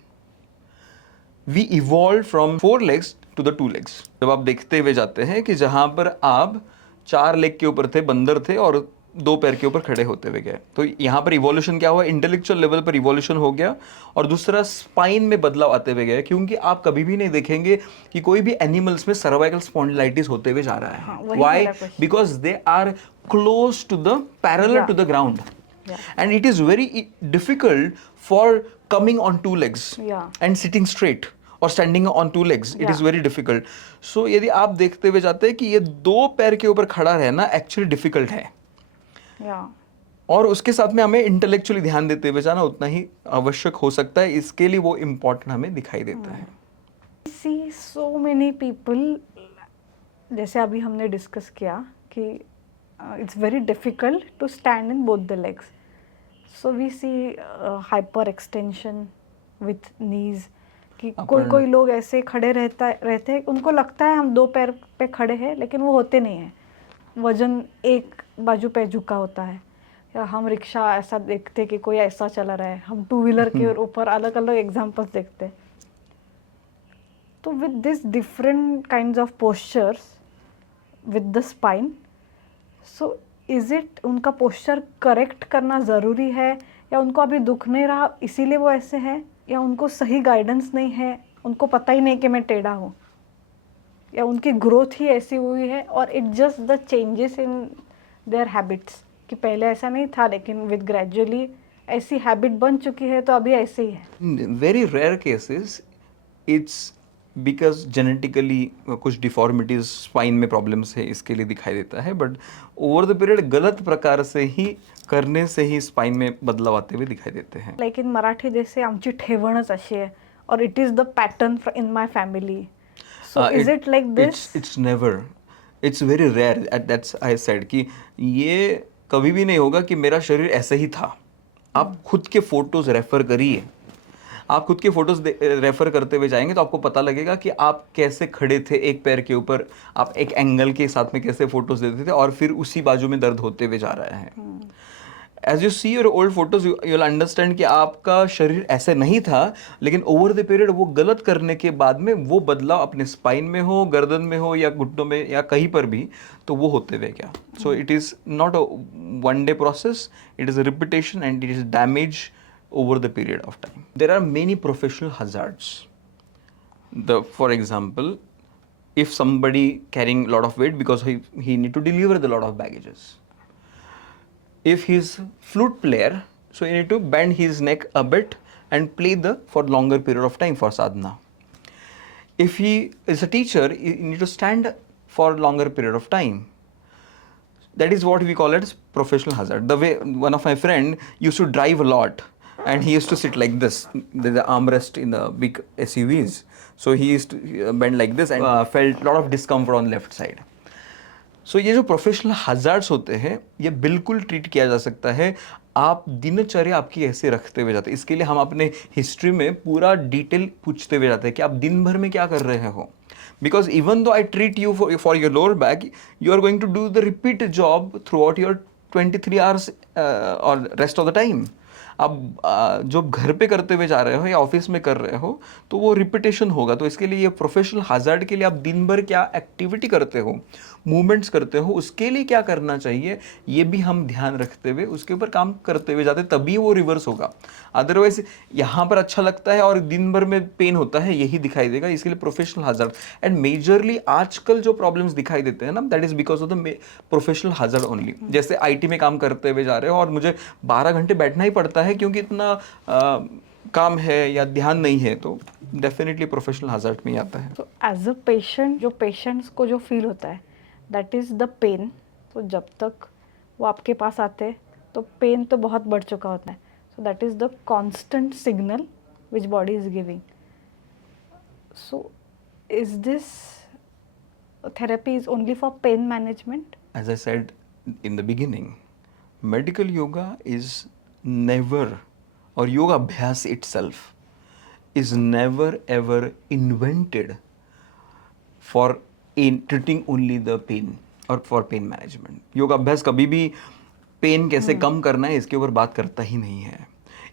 We evolved from 4 legs to the 2 legs. जब आप देखते हुए जाते हैं कि जहाँ पर आप 4 लेग के ऊपर थे, बंदर थे, और 2 पैर के ऊपर खड़े होते हुए गए, तो यहाँ पर इवोल्यूशन क्या हुआ, इंटेलेक्चुअल लेवल पर इवोल्यूशन हो गया, और दूसरा स्पाइन में बदलाव आते हुए गया। क्योंकि आप कभी भी नहीं देखेंगे कि कोई भी एनिमल्स में सर्वाइकल स्पॉन्डिलाइटिस होते हुए जा रहा है। Why? Because they are close to the parallel to the ground, and it is very difficult for coming on 2 legs and sitting straight or standing on 2 legs. It is very difficult. So यदि आप देखते हुए जाते हैं कि ये 2 पैर के ऊपर खड़ा रहना एक्चुअली डिफिकल्ट है, और उसके साथ में हमें इंटेलेक्चुअली ध्यान देते हुए जाना उतना ही आवश्यक हो सकता है। इसके लिए वो इम्पोर्टेंट हमें दिखाई देता है। See so many people, जैसे अभी हमने डिस्कस किया कि it's very difficult to stand in both the legs. So we see hyperextension with knees, कि कोई लोग ऐसे खड़े रहते हैं, उनको लगता है हम 2 पैर पे खड़े हैं, लेकिन वो होते नहीं हैं, वजन एक बाजू पे झुका होता है। या हम रिक्शा ऐसा देखते कि कोई ऐसा चला रहा है, हम 2 व्हीलर के ऊपर अलग अलग एग्जांपल्स देखते हैं। तो with this different kinds of postures with the spine, so is it उनका पोस्चर करेक्ट करना ज़रूरी है, या उनको अभी दुख नहीं रहा इसीलिए वो ऐसे हैं, या उनको सही गाइडेंस नहीं है, उनको पता ही नहीं कि मैं टेढ़ा हूँ, या उनकी ग्रोथ ही ऐसी हुई है, और it just the changes in their habits, कि पहले ऐसा नहीं था लेकिन विद ग्रेजुअली ऐसी हैबिट बन चुकी है तो अभी ऐसे ही है। Very rare cases it's because genetically कुछ डिफॉर्मिटीज, स्पाइन में प्रॉब्लम्स है, इसके लिए दिखाई देता है, बट ओवर द पीरियड गलत प्रकार से ही करने से ही स्पाइन में बदलाव आते हुए दिखाई देते हैं। लेकिन मराठी जैसे आमची ठेवणच अशी आहे, और it is the pattern in my family, so is it like this? It's never, it's very rare, that's I said कि ये कभी भी नहीं होगा कि मेरा शरीर ऐसे ही था। आप खुद के फोटोज रेफर करिए, आप खुद के फोटोज रेफर करते हुए जाएंगे तो आपको पता लगेगा कि आप कैसे खड़े थे एक पैर के ऊपर, आप एक एंगल के साथ में कैसे फोटोज देते थे, और फिर उसी बाजू में दर्द होते हुए जा रहा है। As you see your old photos you will understand कि आपका शरीर ऐसे नहीं था, लेकिन ओवर द पीरियड वो गलत करने के बाद में वो बदलाव अपने स्पाइन में हो, गर्दन में हो, या घुटनों में, या कहीं पर भी, तो वो होते हुए क्या। सो it is not a one day process, it is a repetition, and it is damage over the period of time. There are many professional hazards. For example, if somebody carrying a lot of weight because he need to deliver the lot of baggages. If he's flute player, so you need to bend his neck a bit and play for longer period of time for sadhana. If he is a teacher, you need to stand for longer period of time. That is what we call it as professional hazard. The way one of my friend used to drive a lot, and he used to sit like this, the armrest in the big SUVs. So he used to bend like this and felt lot of discomfort on left side. So ये जो प्रोफेशनल हजार्ड्स होते हैं, ये बिल्कुल ट्रीट किया जा सकता है आप दिनचर्या आपकी ऐसे रखते हुए जाते हैं। इसके लिए हम अपने हिस्ट्री में पूरा डिटेल पूछते हुए जाते हैं कि आप दिन भर में क्या कर रहे हो। Because even though I treat you for your lower back, you are going to do the repeat job throughout your 23 hours और रेस्ट ऑफ द टाइम। आप जो घर पे करते हुए जा रहे हो या ऑफिस में कर रहे हो तो वो रिपीटेशन होगा। तो इसके लिए ये प्रोफेशनल हैज़ार्ड के लिए आप दिन भर क्या एक्टिविटी करते हो, मूवमेंट्स करते हो, उसके लिए क्या करना चाहिए, ये भी हम ध्यान रखते हुए उसके ऊपर काम करते हुए जाते, तभी वो रिवर्स होगा। अदरवाइज यहाँ पर अच्छा लगता है और दिन भर में पेन होता है, यही दिखाई देगा। इसके लिए प्रोफेशनल हैज़ार्ड। एंड मेजरली आजकल जो प्रॉब्लम्स दिखाई देते हैं ना, that is because of the professional hazard only. जैसे आईटी में काम करते हुए जा रहे हो और मुझे 12 घंटे बैठना ही पड़ता है क्योंकि इतना काम है या ध्यान नहीं है, तो डेफिनेटली प्रोफेशनल हैज़ार्ड में ही आता है। तो एज अ पेशेंट, जो पेशेंट्स को जो फील होता है दैट इज़ द पेन। तो जब तक वो आपके पास आते हैं तो पेन तो बहुत बढ़ चुका होता है। So that is the constant signal which body is giving. So is this therapy is only for pain management? As I said in the beginning, medical yoga is never, or yoga abhyas itself is never ever invented for in treating only the pain or for pain management. Yoga अभ्यास कभी भी पेन कैसे कम करना है इसके ऊपर बात करता ही नहीं है।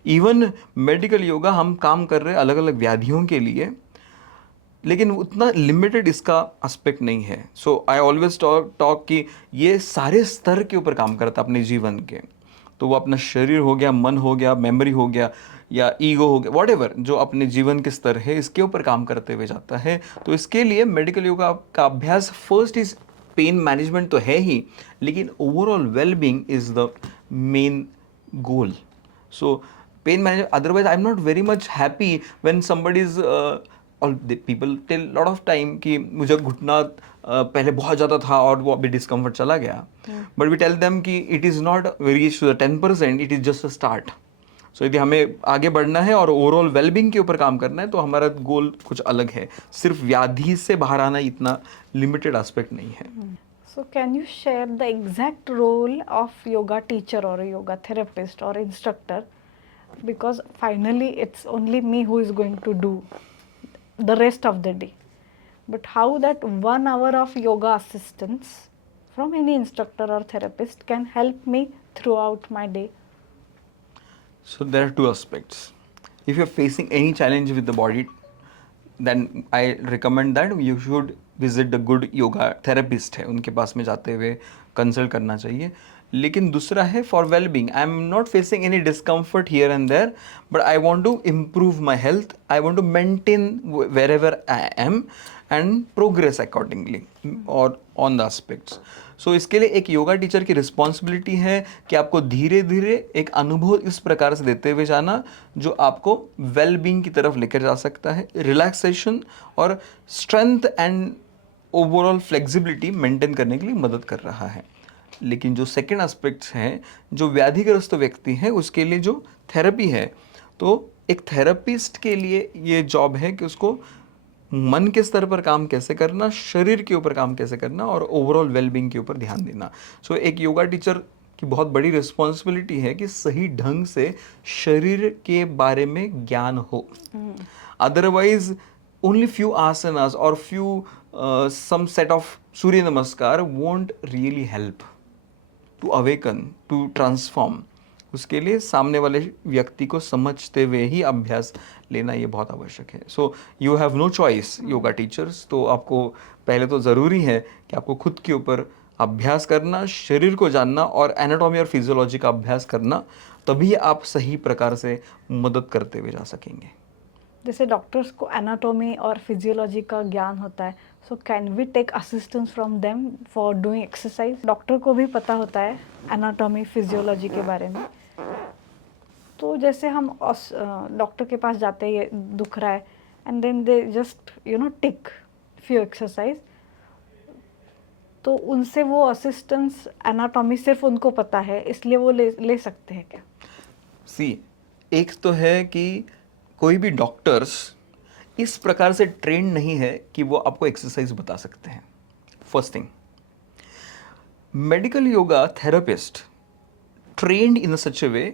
इवन मेडिकल योगा हम काम कर रहे हैं अलग अलग व्याधियों के लिए, लेकिन उतना लिमिटेड इसका एस्पेक्ट नहीं है। सो आई ऑलवेज टॉक कि ये सारे स्तर के ऊपर काम करता है अपने जीवन के। तो वो अपना शरीर हो गया, मन हो गया, मेमोरी हो गया या ईगो हो गया, व्हाटएवर जो अपने जीवन के स्तर है इसके ऊपर काम करते हुए जाता है। तो इसके लिए मेडिकल योगा का अभ्यास फर्स्ट इज पेन मैनेजमेंट तो है ही, लेकिन overall wellbeing is the main goal. So pain management, otherwise I am not very much happy when somebody is और people tell lot of time कि मुझे घुटना पहले बहुत ज़्यादा था और वो अभी डिस्कम्फर्ट चला गया। बट वी टेल देम कि it is not reach to the 10%, it is just a start. So यदि हमें आगे बढ़ना है और ओवरऑल वेलबींग के ऊपर काम करना है तो हमारा गोल कुछ अलग है। सिर्फ व्याधि से बाहर आना इतना लिमिटेड एस्पेक्ट नहीं है। So can you share the exact role of yoga teacher or a yoga therapist or instructor? Because finally it's only me who is going to do the rest of the day. But how that 1 hour of yoga assistance from any instructor or therapist can help me throughout my day? So there are two aspects. If you're facing any challenge with the body, then I recommend that you should visit the good yoga therapist है, उनके पास में जाते हुए कंसल्ट करना चाहिए। लेकिन दूसरा है for wellbeing, I am not facing any discomfort here and there, but I want to improve my health, I want to maintain wherever I am and progress accordingly और ऑन द एस्पेक्ट्स। सो इसके लिए एक योगा टीचर की रिस्पॉन्सिबिलिटी है कि आपको धीरे धीरे एक अनुभव इस प्रकार से देते हुए जाना जो आपको वेलबींग की तरफ लेकर जा सकता है, रिलैक्सेशन और strength and overall flexibility maintain करने के लिए मदद कर रहा है। लेकिन जो सेकेंड एस्पेक्ट्स हैं, जो व्याधिग्रस्त व्यक्ति है उसके लिए जो थेरेपी है, तो एक थेरेपिस्ट के लिए ये जॉब है कि उसको मन के स्तर पर काम कैसे करना, शरीर के ऊपर काम कैसे करना और ओवरऑल वेलबींग के ऊपर ध्यान देना। सो एक योगा टीचर की बहुत बड़ी रिस्पॉन्सिबिलिटी है कि सही ढंग से शरीर के बारे में ज्ञान हो। अदरवाइज ओनली फ्यू आसनास और few some set of Surya Namaskar won't really help to awaken, to transform. उसके लिए सामने वाले व्यक्ति को समझते हुए ही अभ्यास लेना ये बहुत आवश्यक है। So you have no choice yoga teachers. तो आपको पहले तो ज़रूरी है कि आपको खुद के ऊपर अभ्यास करना, शरीर को जानना और एनाटॉमी और फिजियोलॉजी का अभ्यास करना, तभी आप सही प्रकार से मदद करते हुए जा सकेंगे। जैसे डॉक्टर्स को एनाटॉमी और फिजियोलॉजी का ज्ञान होता है, so can we take assistance from them for doing exercise? Doctor को भी पता होता है एनाटॉमी फिजियोलॉजी के बारे में। तो जैसे हम डॉक्टर के पास जाते हैं, ये दुख रहा है, and then they just tick few exercise, तो उनसे वो असिस्टेंस एनाटॉमी सिर्फ उनको पता है इसलिए वो ले सकते हैं क्या? सी, एक तो है कि कोई भी डॉक्टर्स इस प्रकार से ट्रेन नहीं है कि वो आपको एक्सरसाइज बता सकते हैं। First thing, medical yoga therapist trained in such a way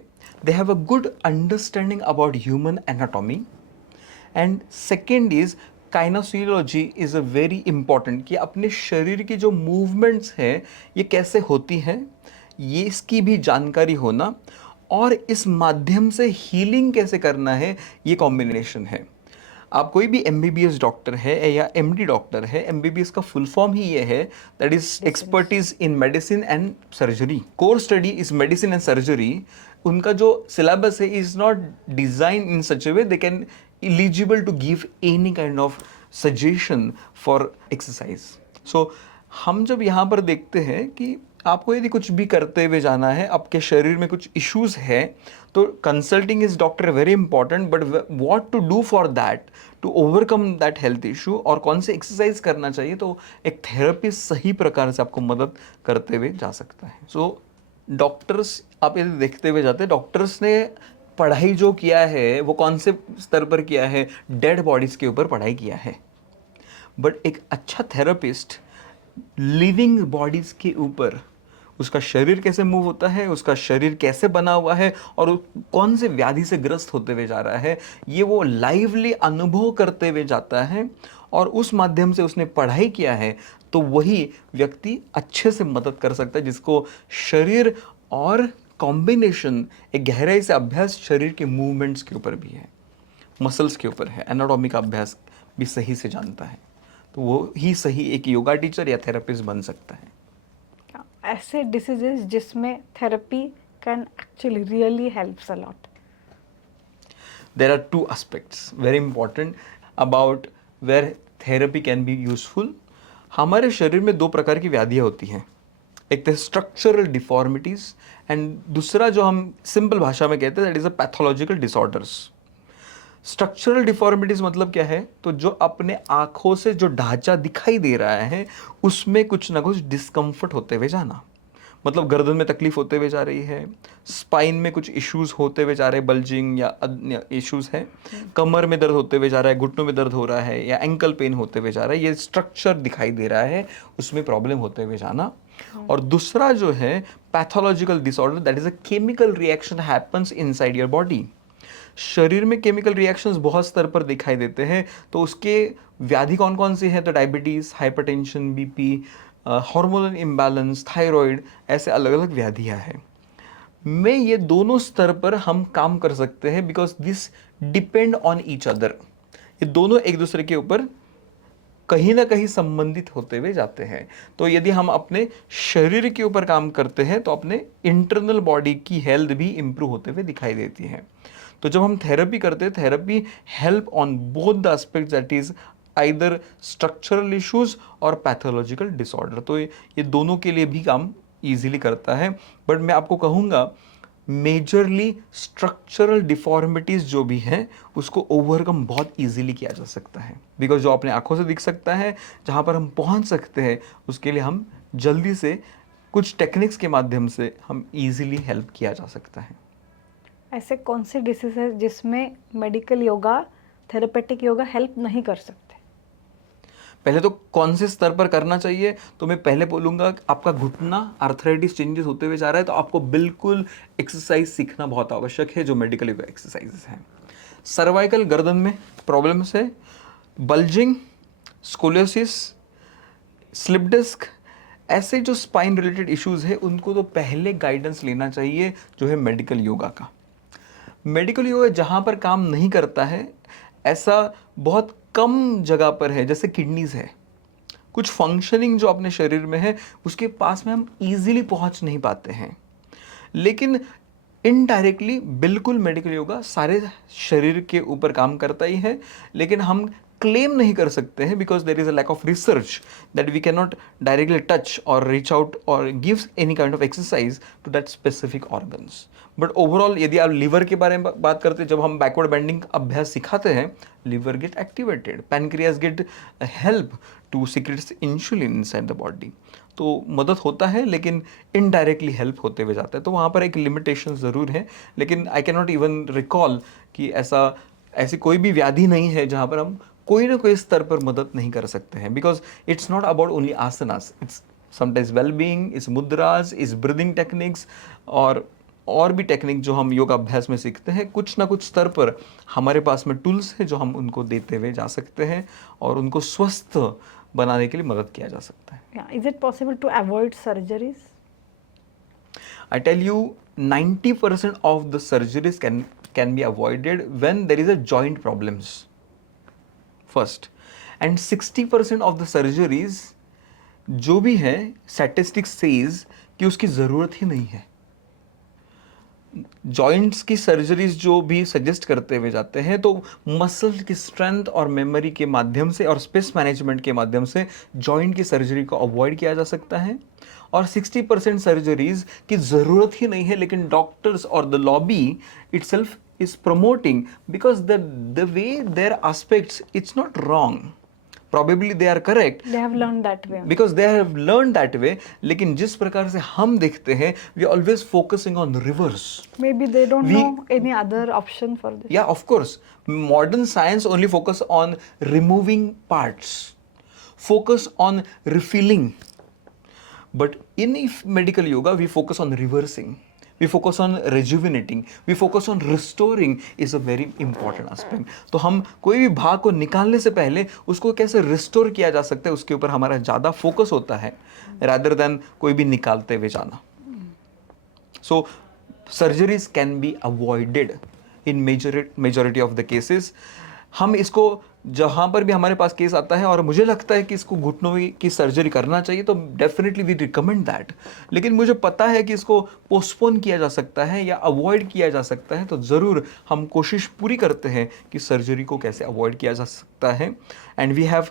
they have a good understanding about human anatomy. And second is काइनेसियोलॉजी is a very important, कि अपने शरीर की जो मूवमेंट्स हैं ये कैसे होती हैं, ये इसकी भी जानकारी होना, और इस माध्यम से हीलिंग कैसे करना है, ये कॉम्बिनेशन है. आप कोई भी MBBS डॉक्टर है या MD डॉक्टर है, MBBS का फुल फॉर्म ही ये है, that is expertise in medicine and surgery. Core study is medicine and surgery. उनका जो सिलेबस है is not design in such a way they can eligible to give any kind of suggestion for exercise. So हम जब यहाँ पर देखते हैं कि आपको यदि कुछ भी करते हुए जाना है, आपके शरीर में कुछ इश्यूज है, तो consulting is doctor very important, but what to do for that to overcome that health issue, और कौन से एक्सरसाइज करना चाहिए, तो एक थेरेपिस्ट सही प्रकार से आपको मदद करते हुए जा सकता है. सो डॉक्टर्स, आप यदि देखते हुए जाते हैं, डॉक्टर्स ने पढ़ाई जो किया है वो कौन से स्तर पर किया है, डेड बॉडीज के ऊपर पढ़ाई किया है. बट एक अच्छा थेरेपिस्ट लिविंग बॉडीज के ऊपर, उसका शरीर कैसे मूव होता है, उसका शरीर कैसे बना हुआ है, और वो कौन से व्याधि से ग्रस्त होते हुए जा रहा है, ये वो लाइवली अनुभव करते हुए जाता है, और उस माध्यम से उसने पढ़ाई किया है, तो वही व्यक्ति अच्छे से मदद कर सकता है, जिसको शरीर और कॉम्बिनेशन, एक गहराई से अभ्यास शरीर के मूवमेंट्स के ऊपर भी है, मसल्स के ऊपर है, एनाटॉमी का अभ्यास भी सही से जानता है, तो वो ही सही एक योगा टीचर या थेरेपिस्ट बन सकता है. ऐसे डिसीजेस जिसमें therapy can actually really helps a lot. There are two aspects very important about where therapy can be useful. हमारे शरीर में दो प्रकार की व्याधियाँ होती हैं, एक तो स्ट्रक्चरल डिफॉर्मिटीज, एंड दूसरा जो हम सिंपल भाषा में कहते हैं that is a pathological disorders. Structural deformities मतलब क्या है, तो जो अपने आँखों से जो ढांचा दिखाई दे रहा है उसमें कुछ ना कुछ डिस्कम्फर्ट होते हुए जाना, मतलब गर्दन में तकलीफ होते हुए जा रही है, स्पाइन में कुछ इश्यूज होते हुए जा रहे हैं, बल्जिंग या अन्य इश्यूज हैं, कमर में दर्द होते हुए जा रहा है, घुटनों में दर्द हो रहा है, या एंकल पेन होते हुए जा रहा है, ये स्ट्रक्चर दिखाई दे रहा है, उसमें प्रॉब्लम होते हुए जाना. और दूसरा जो है pathological disorder, that is a chemical reaction happens inside your body. शरीर में केमिकल रिएक्शंस बहुत स्तर पर दिखाई देते हैं, तो उसके व्याधि कौन कौन सी हैं, तो diabetes, hypertension, BP, hormonal imbalance, thyroid, ऐसे अलग अलग व्याधियाँ हैं. में ये दोनों स्तर पर हम काम कर सकते हैं, because this depend on each other. ये दोनों एक दूसरे के ऊपर कहीं ना कहीं संबंधित होते हुए जाते हैं. तो यदि हम अपने शरीर के ऊपर काम करते हैं तो अपने इंटरनल बॉडी की हेल्थ भी इंप्रूव होते हुए दिखाई देती है. तो जब हम थेरेपी करते हैं, therapy help on both the aspects, that is either structural issues और पैथोलॉजिकल डिसऑर्डर. तो ये दोनों के लिए भी काम इजीली करता है. बट मैं आपको कहूँगा मेजरली स्ट्रक्चरल डिफॉर्मिटीज़ जो भी हैं उसको ओवरकम बहुत इजीली किया जा सकता है, बिकॉज जो अपने आँखों से दिख सकता है, जहाँ पर हम पहुँच सकते हैं, उसके लिए हम जल्दी से कुछ टेक्निक्स के माध्यम से हम इजीली हेल्प किया जा सकता है. ऐसे कौन से डिसीज है जिसमें medical yoga, therapeutic yoga help नहीं कर सकते? पहले तो कौन से स्तर पर करना चाहिए, तो मैं पहले बोलूँगा आपका घुटना आर्थराइटिस चेंजेस होते हुए जा रहा है, तो आपको बिल्कुल एक्सरसाइज सीखना बहुत आवश्यक है, जो मेडिकल योगा एक्सरसाइजेस हैं. सर्वाइकल, गर्दन में प्रॉब्लम्स है, बल्जिंग, स्कोलियोसिस, स्लिप डिस्क, ऐसे जो स्पाइन रिलेटेड इश्यूज़ है उनको तो पहले गाइडेंस लेना चाहिए जो है मेडिकल योगा का. मेडिकल योगा जहाँ पर काम नहीं करता है, ऐसा बहुत कम जगह पर है, जैसे किडनीज़ है, कुछ फंक्शनिंग जो अपने शरीर में है उसके पास में हम इजीली पहुँच नहीं पाते हैं. लेकिन इनडायरेक्टली बिल्कुल मेडिकल योगा सारे शरीर के ऊपर काम करता ही है, लेकिन हम क्लेम नहीं कर सकते हैं, because there is a lack of research that we can not directly touch और रीच आउट और gives any kind of exercise to that specific organs. But overall यदि आप लीवर के बारे में बात करते हैं, जब हम बैकवर्ड बेंडिंग अभ्यास सिखाते हैं, liver get activated, pancreas get help to secrets insulin inside the body. तो मदद होता है, लेकिन इनडायरेक्टली हेल्प होते हुए जाता है. तो वहाँ पर एक लिमिटेशन ज़रूर है, लेकिन I can not even recall कि ऐसी कोई भी व्याधि नहीं है जहाँ पर हम कोई ना कोई स्तर पर मदद नहीं कर सकते हैं, because it's not about only asanas, it's sometimes well being, it's मुद्रास, it's breathing techniques, और और भी टेक्निक जो हम योग अभ्यास में सीखते हैं, कुछ ना कुछ स्तर पर हमारे पास में टूल्स हैं जो हम उनको देते हुए जा सकते हैं और उनको स्वस्थ बनाने के लिए मदद किया जा सकता है. Yeah. Is it possible to avoid surgeries? I tell you, 90% of the surgeries can be avoided when there is a joint problems first, and 60% of the surgeries जो भी है statistics says कि उसकी ज़रूरत ही नहीं है. जॉइंट्स की सर्जरीज जो भी सजेस्ट करते हुए जाते हैं तो मसल की स्ट्रेंथ और मेमोरी के माध्यम से और स्पेस मैनेजमेंट के माध्यम से जॉइंट की सर्जरी को अवॉइड किया जा सकता है. और 60% सर्जरीज की ज़रूरत ही नहीं है, लेकिन डॉक्टर्स और the lobby itself is promoting because the way their aspects it's not wrong. Probably they are correct. They have learned that way. Because they have learned that way. लेकिन जिस प्रकार से हम देखते हैं, we are always focusing on reverse. Maybe they don't know any other option for this. Yeah, of course. Modern science only focus on removing parts, focus on refilling. But in medical yoga, we focus on reversing. We focus on rejuvenating. We focus on restoring is a very important aspect. तो हम कोई भी भाग को निकालने से पहले उसको कैसे रिस्टोर किया जा सकता है उसके ऊपर हमारा ज़्यादा फोकस होता है rather than कोई भी निकालते हुए जाना. So surgeries can be avoided in majority of the cases. हम इसको जहाँ पर भी हमारे पास केस आता है और मुझे लगता है कि इसको घुटनों की सर्जरी करना चाहिए तो डेफिनेटली वी रिकमेंड दैट. लेकिन मुझे पता है कि इसको पोस्टपोन किया जा सकता है या अवॉइड किया जा सकता है तो ज़रूर हम कोशिश पूरी करते हैं कि सर्जरी को कैसे अवॉइड किया जा सकता है. And we have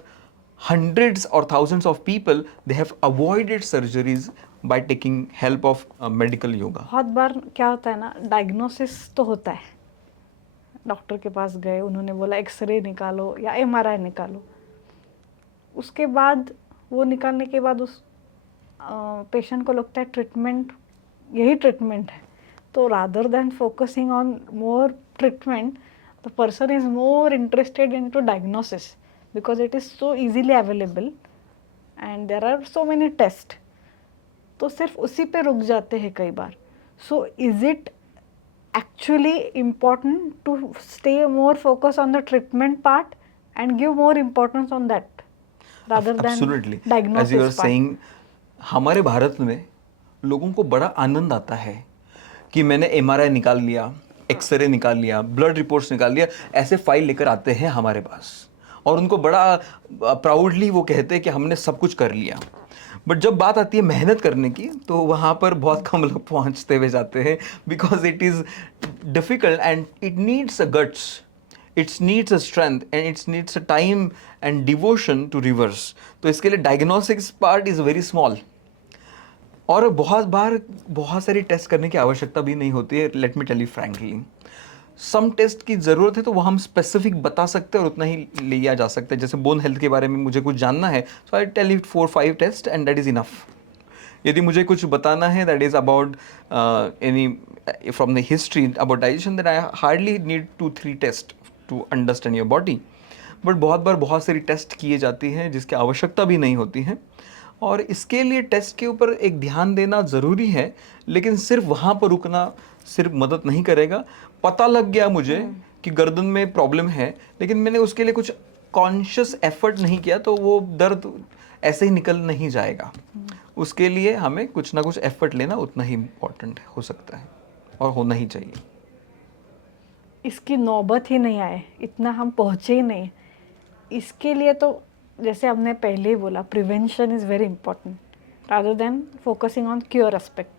hundreds or thousands of people, they have avoided surgeries by taking help of medical yoga. बहुत बार क्या होता है ना, डायग्नोसिस तो होता है, डॉक्टर के पास गए, उन्होंने बोला एक्सरे निकालो या एमआरआई निकालो. उसके बाद वो निकालने के बाद उस पेशेंट को लगता है ट्रीटमेंट यही ट्रीटमेंट है. तो rather than focusing on more treatment, the person is more interested in to diagnosis because it is so easily available and there are so many test. तो सिर्फ उसी पे रुक जाते हैं कई बार. So is it actually important to stay more focused on the treatment part and give more importance on that rather than Absolutely. diagnosis As you are part. saying, हमारे भारत में लोगों को बड़ा आनंद आता है कि मैंने एमआरआई निकाल लिया, एक्सरे निकाल लिया, ब्लड रिपोर्ट्स निकाल लिया, ऐसे फाइल लेकर आते हैं हमारे पास और उनको बड़ा प्राउडली वो कहते हैं कि हमने सब कुछ कर लिया. बट जब बात आती है मेहनत करने की तो वहाँ पर बहुत कम लोग पहुँचते हुए जाते हैं because it is difficult and it needs a guts, it's needs a strength and it's needs a time and devotion to reverse. तो इसके लिए diagnostics part is very small और बहुत बार बहुत सारी टेस्ट करने की आवश्यकता भी नहीं होती है. Let me tell you frankly, some test की ज़रूरत है तो वो हम स्पेसिफिक बता सकते हैं और उतना ही लिया जा सकता है. जैसे बोन हेल्थ के बारे में मुझे कुछ जानना है so I tell you 4-5 test and that is enough. यदि मुझे कुछ बताना है that is about any from the history about digestion, that I hardly need 2-3 test to understand your body. But बहुत बार बहुत सारी टेस्ट किए जाती हैं जिसकी आवश्यकता भी नहीं होती है और इसके लिए टेस्ट के ऊपर एक ध्यान देना ज़रूरी है. लेकिन सिर्फ वहाँ पर रुकना सिर्फ मदद नहीं करेगा. पता लग गया मुझे कि गर्दन में प्रॉब्लम है लेकिन मैंने उसके लिए कुछ कॉन्शियस एफर्ट नहीं किया तो वो दर्द ऐसे ही निकल नहीं जाएगा. उसके लिए हमें कुछ ना कुछ एफर्ट लेना उतना ही इम्पोर्टेंट हो सकता है और होना ही चाहिए. इसकी नौबत ही नहीं आए, इतना हम पहुँचे ही नहीं. इसके लिए तो जैसे हमने पहले ही बोला, prevention is very important rather than focusing on cure aspect.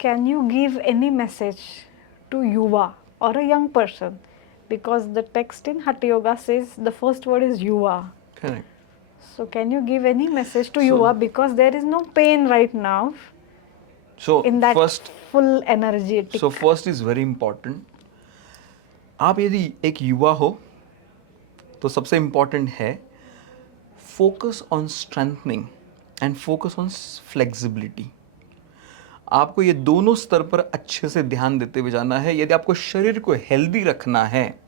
Can you give any message to yuva or a young person? Because the text in Hatha Yoga says the first word is yuva. Correct. So can you give any message to yuva because there is no pain right now So in that first, full energetic. so first is very important. आप यदि एक युवा हो तो सबसे इम्पॉर्टेंट है focus on strengthening and focus on flexibility. आपको ये दोनों स्तर पर अच्छे से ध्यान देते हुए जाना है. यदि आपको शरीर को हेल्दी रखना है,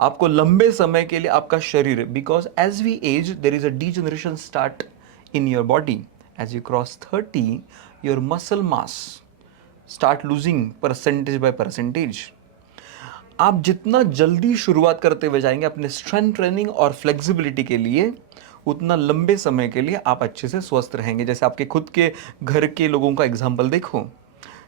आपको लंबे समय के लिए आपका शरीर, because as we age there is a degeneration start in your body. As you cross 30 your muscle mass start losing percentage by percentage. आप जितना जल्दी शुरुआत करते हुए जाएंगे अपने स्ट्रेंथ ट्रेनिंग और फ्लेक्सिबिलिटी के लिए, उतना लंबे समय के लिए आप अच्छे से स्वस्थ रहेंगे। जैसे आपके खुद के घर के लोगों का एग्जाम्पल देखो,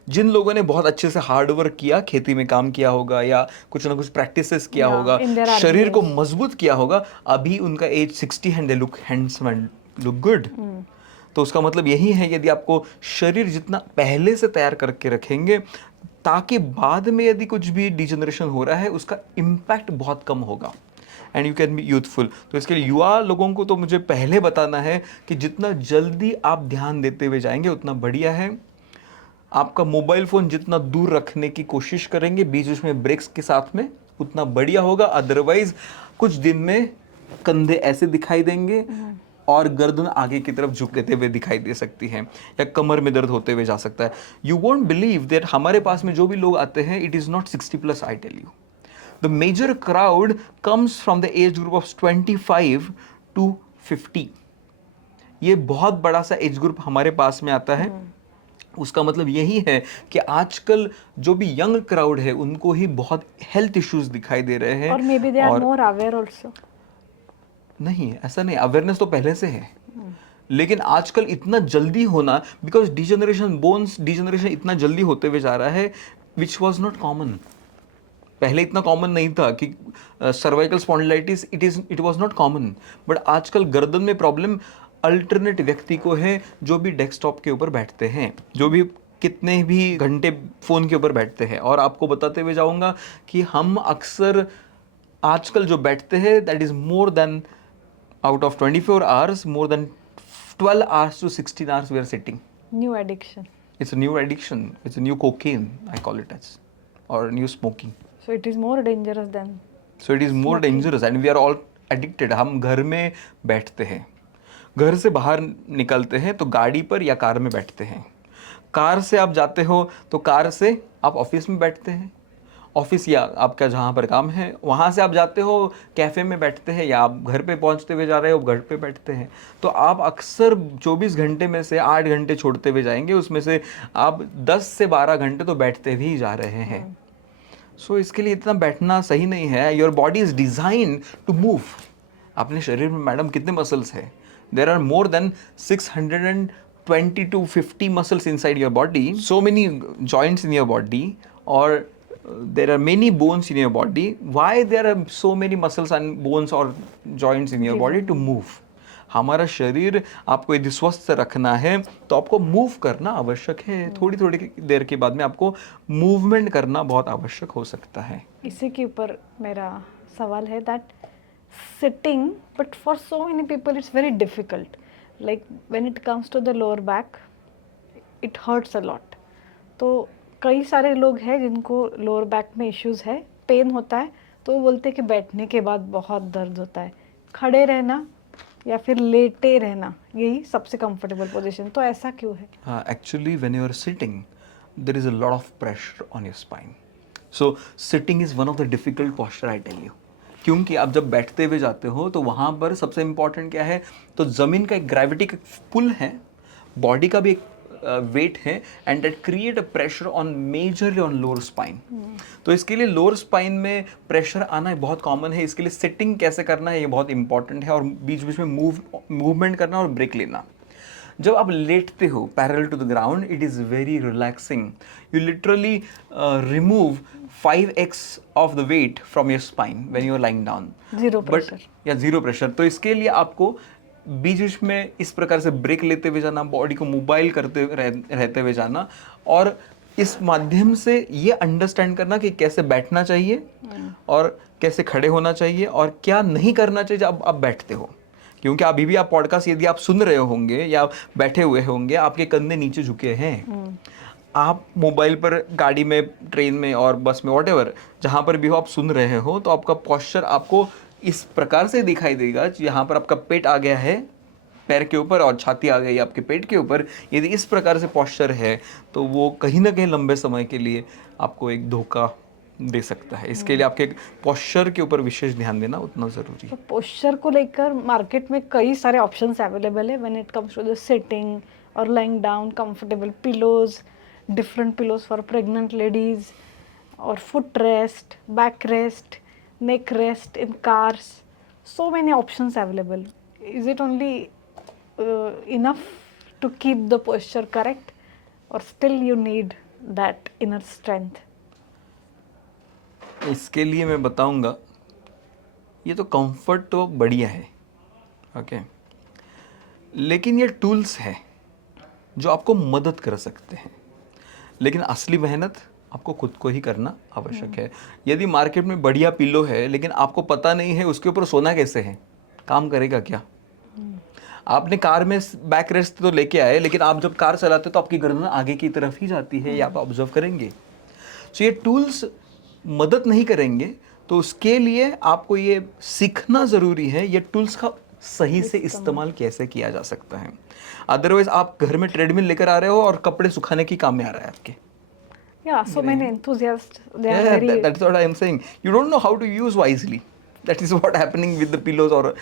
जिन लोगों ने बहुत अच्छे से हार्ड वर्क किया, खेती में काम किया होगा या कुछ ना कुछ प्रैक्टिसेस किया Yeah, होगा, in their early शरीर को years. मजबूत किया होगा, अभी उनका age 60 and they look handsome and look good. तो उसका मतलब यही है, यदि आपको शरीर जितना पहले से तैयार करके रखेंगे, ताकि बाद में यदि कुछ भी डिजनरेशन हो रहा है उसका इम्पैक्ट बहुत कम होगा and you can be youthful. तो इसके लिए युवा लोगों को तो मुझे पहले बताना है कि जितना जल्दी आप ध्यान देते हुए जाएंगे उतना बढ़िया है। आपका मोबाइल फ़ोन जितना दूर रखने की कोशिश करेंगे बीच बीच में ब्रेक्स के साथ में, उतना बढ़िया होगा। अदरवाइज कुछ दिन में कंधे ऐसे दिखाई देंगे और गर्दन आगे की तरफ झुकते हुए दिखाई दे सकती है, या कमर में दर्द होते हुए जा सकता है। यू वोंट बिलीव दैट हमारे पास में जो भी लोग आते हैं, it is not 60+, I tell you. The major crowd comes from the age group of 25 to 50। ये बहुत बड़ा सा एज ग्रुप हमारे पास में आता है। उसका मतलब यही है कि आजकल जो भी यंग क्राउड है उनको ही बहुत हेल्थ इश्यूज दिखाई दे रहे हैं। और maybe they are more aware also. नहीं, ऐसा नहीं, अवेयरनेस तो पहले से है, लेकिन आजकल इतना जल्दी होना, बिकॉज डिजनरेशन, बोन्स डिजनरेशन इतना जल्दी होते हुए जा रहा है, विच वॉज नॉट कॉमन। पहले इतना कॉमन नहीं था कि cervical spondylitis, it was not common. But आजकल गर्दन में प्रॉब्लम अल्टरनेट व्यक्ति को है जो भी डेस्कटॉप के ऊपर बैठते हैं, जो भी कितने भी घंटे फ़ोन के ऊपर बैठते हैं। और आपको बताते हुए जाऊंगा कि हम अक्सर आजकल जो बैठते हैं, that is more than out of 24 hours, more than 12 hours to 16 hours we are sitting. New addiction. It's a new addiction. It's a new cocaine, I call it as, or new smoking. So it is more dangerous then. So it is more dangerous and we are all addicted. हम घर में बैठते हैं, घर से बाहर निकलते हैं तो गाड़ी पर या कार में बैठते हैं, कार से आप जाते हो तो कार से आप ऑफिस में बैठते हैं, ऑफिस या आपका जहाँ पर काम है वहाँ से आप जाते हो कैफ़े में बैठते हैं, या आप घर पे पहुँचते हुए जा रहे हो घर पे बैठते हैं। तो आप अक्सर 24 घंटे में से 8 घंटे छोड़ते हुए जाएंगे, उसमें से आप 10 से 12 घंटे तो बैठते भी जा रहे हैं। सो इसके लिए इतना बैठना सही नहीं है। Your body is design to move. अपने शरीर में मैडम कितने मसल्स है? There are more than 620 to 50 muscles inside your body, so many joints in your body, और there are many bones in your body. Why there are so many muscles and bones or joints in your body? To move. हमारा शरीर आपको यदि स्वस्थ रखना है तो आपको मूव करना आवश्यक है। थोड़ी थोड़ी देर के बाद में आपको मूवमेंट करना बहुत आवश्यक हो सकता है। इसी के ऊपर मेरा सवाल है that sitting, but for so many people it's very difficult, like when it comes to the lower back it hurts a lot. तो कई सारे लोग हैं जिनको लोअर बैक में इश्यूज है, पेन होता है, तो वो बोलते हैं कि बैठने के बाद बहुत दर्द होता है। खड़े रहना या फिर लेटे रहना यही सबसे कंफर्टेबल पोजीशन, तो ऐसा क्यों है? हाँ, actually when you are sitting there is a lot of pressure on your spine. So sitting is one of the difficult posture, I tell you. क्योंकि आप जब बैठते हुए जाते हो तो वहाँ पर सबसे इम्पॉर्टेंट क्या है, तो ज़मीन का एक ग्रेविटी का पुल है, बॉडी का भी एक वेट है, and that create a pressure on majorly on lower spine. तो इसके लिए लोअर स्पाइन में प्रेशर आना बहुत कॉमन है। इसके लिए सिटिंग कैसे करना है ये बहुत इंपॉर्टेंट है, और बीच बीच में मूवमेंट करना और ब्रेक लेना। जब आप लेटते हो parallel to the ground, it is very relaxing. You literally remove 5x of the weight from your spine when you are lying down. Zero pressure या जीरो प्रेशर। तो इसके लिए आपको बीच बीच में इस प्रकार से ब्रेक लेते हुए जाना, बॉडी को मोबाइल करते रहते हुए जाना, और इस माध्यम से ये अंडरस्टैंड करना कि कैसे बैठना चाहिए और कैसे खड़े होना चाहिए और क्या नहीं करना चाहिए जब आप बैठते हो। क्योंकि अभी भी आप पॉडकास्ट यदि आप सुन रहे होंगे या बैठे हुए होंगे, आपके कंधे नीचे झुके हैं, आप मोबाइल पर, गाड़ी में, ट्रेन में और बस में, व्हाटएवर जहाँ पर भी हो आप सुन रहे हो, तो आपका पोस्चर आपको इस प्रकार से दिखाई देगा। यहाँ पर आपका पेट आ गया है पैर के ऊपर और छाती आ गई आपके पेट के ऊपर। यदि इस प्रकार से पोस्चर है तो वो कहीं ना कहीं लंबे समय के लिए आपको एक धोखा दे सकता है। इसके लिए आपके पोस्चर के ऊपर विशेष ध्यान देना उतना ज़रूरी है। तो पोस्चर को लेकर मार्केट में कई सारे ऑप्शंस अवेलेबल है when it comes to the sitting और lying down, comfortable pillows, different pillows for pregnant ladies, or foot rest, back rest, neck rest in cars. So many options available. Is it only enough to keep the posture correct, or still you need that inner strength? इसके लिए मैं बताऊंगा, ये तो कंफर्ट तो बढ़िया है, ओके, लेकिन ये टूल्स है जो आपको मदद कर सकते हैं, लेकिन असली मेहनत आपको खुद को ही करना आवश्यक है। यदि मार्केट में बढ़िया पिलो है लेकिन आपको पता नहीं है उसके ऊपर सोना कैसे है, काम करेगा क्या? आपने कार में बैक रेस्ट तो लेके आए, लेकिन आप जब कार चलाते तो आपकी गर्दन आगे की तरफ ही जाती है, ये आप ऑब्जर्व करेंगे। सो ये टूल्स मदद नहीं करेंगे, तो उसके लिए आपको ये सीखना ज़रूरी है ये टूल्स का सही से इस्तेमाल कैसे किया जा सकता है। अदरवाइज आप घर में ट्रेडमिल लेकर आ रहे हो और कपड़े सुखाने की काम में आ रहा है आपके। Yeah, so many enthusiasts, they are Yeah, very that's what I am saying. You don't know how to use wisely. That is what happening with the pillows or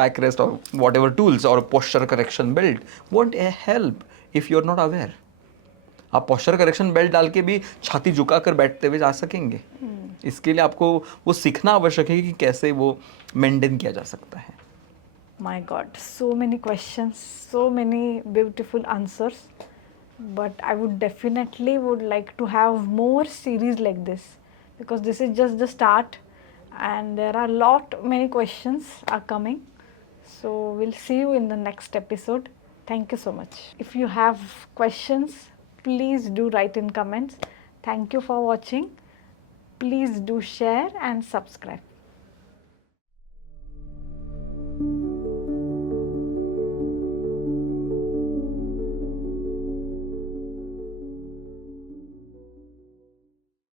backrest or whatever tools or posture correction belt. Won't help if you are not aware. आप posture correction belt डाल के भी छाती झुका कर बैठते हुए जा सकेंगे। इसके लिए आपको वो सीखना आवश्यक है कि कैसे वो मेंटेन किया जा सकता है। My God, so many questions, so many beautiful answers. But I would definitely would like to have more series like this, because this is just the start and there are many questions are coming. So we'll see you in the next episode. Thank you so much. If you have questions, please do write in comments. Thank you for watching. Please do share and subscribe.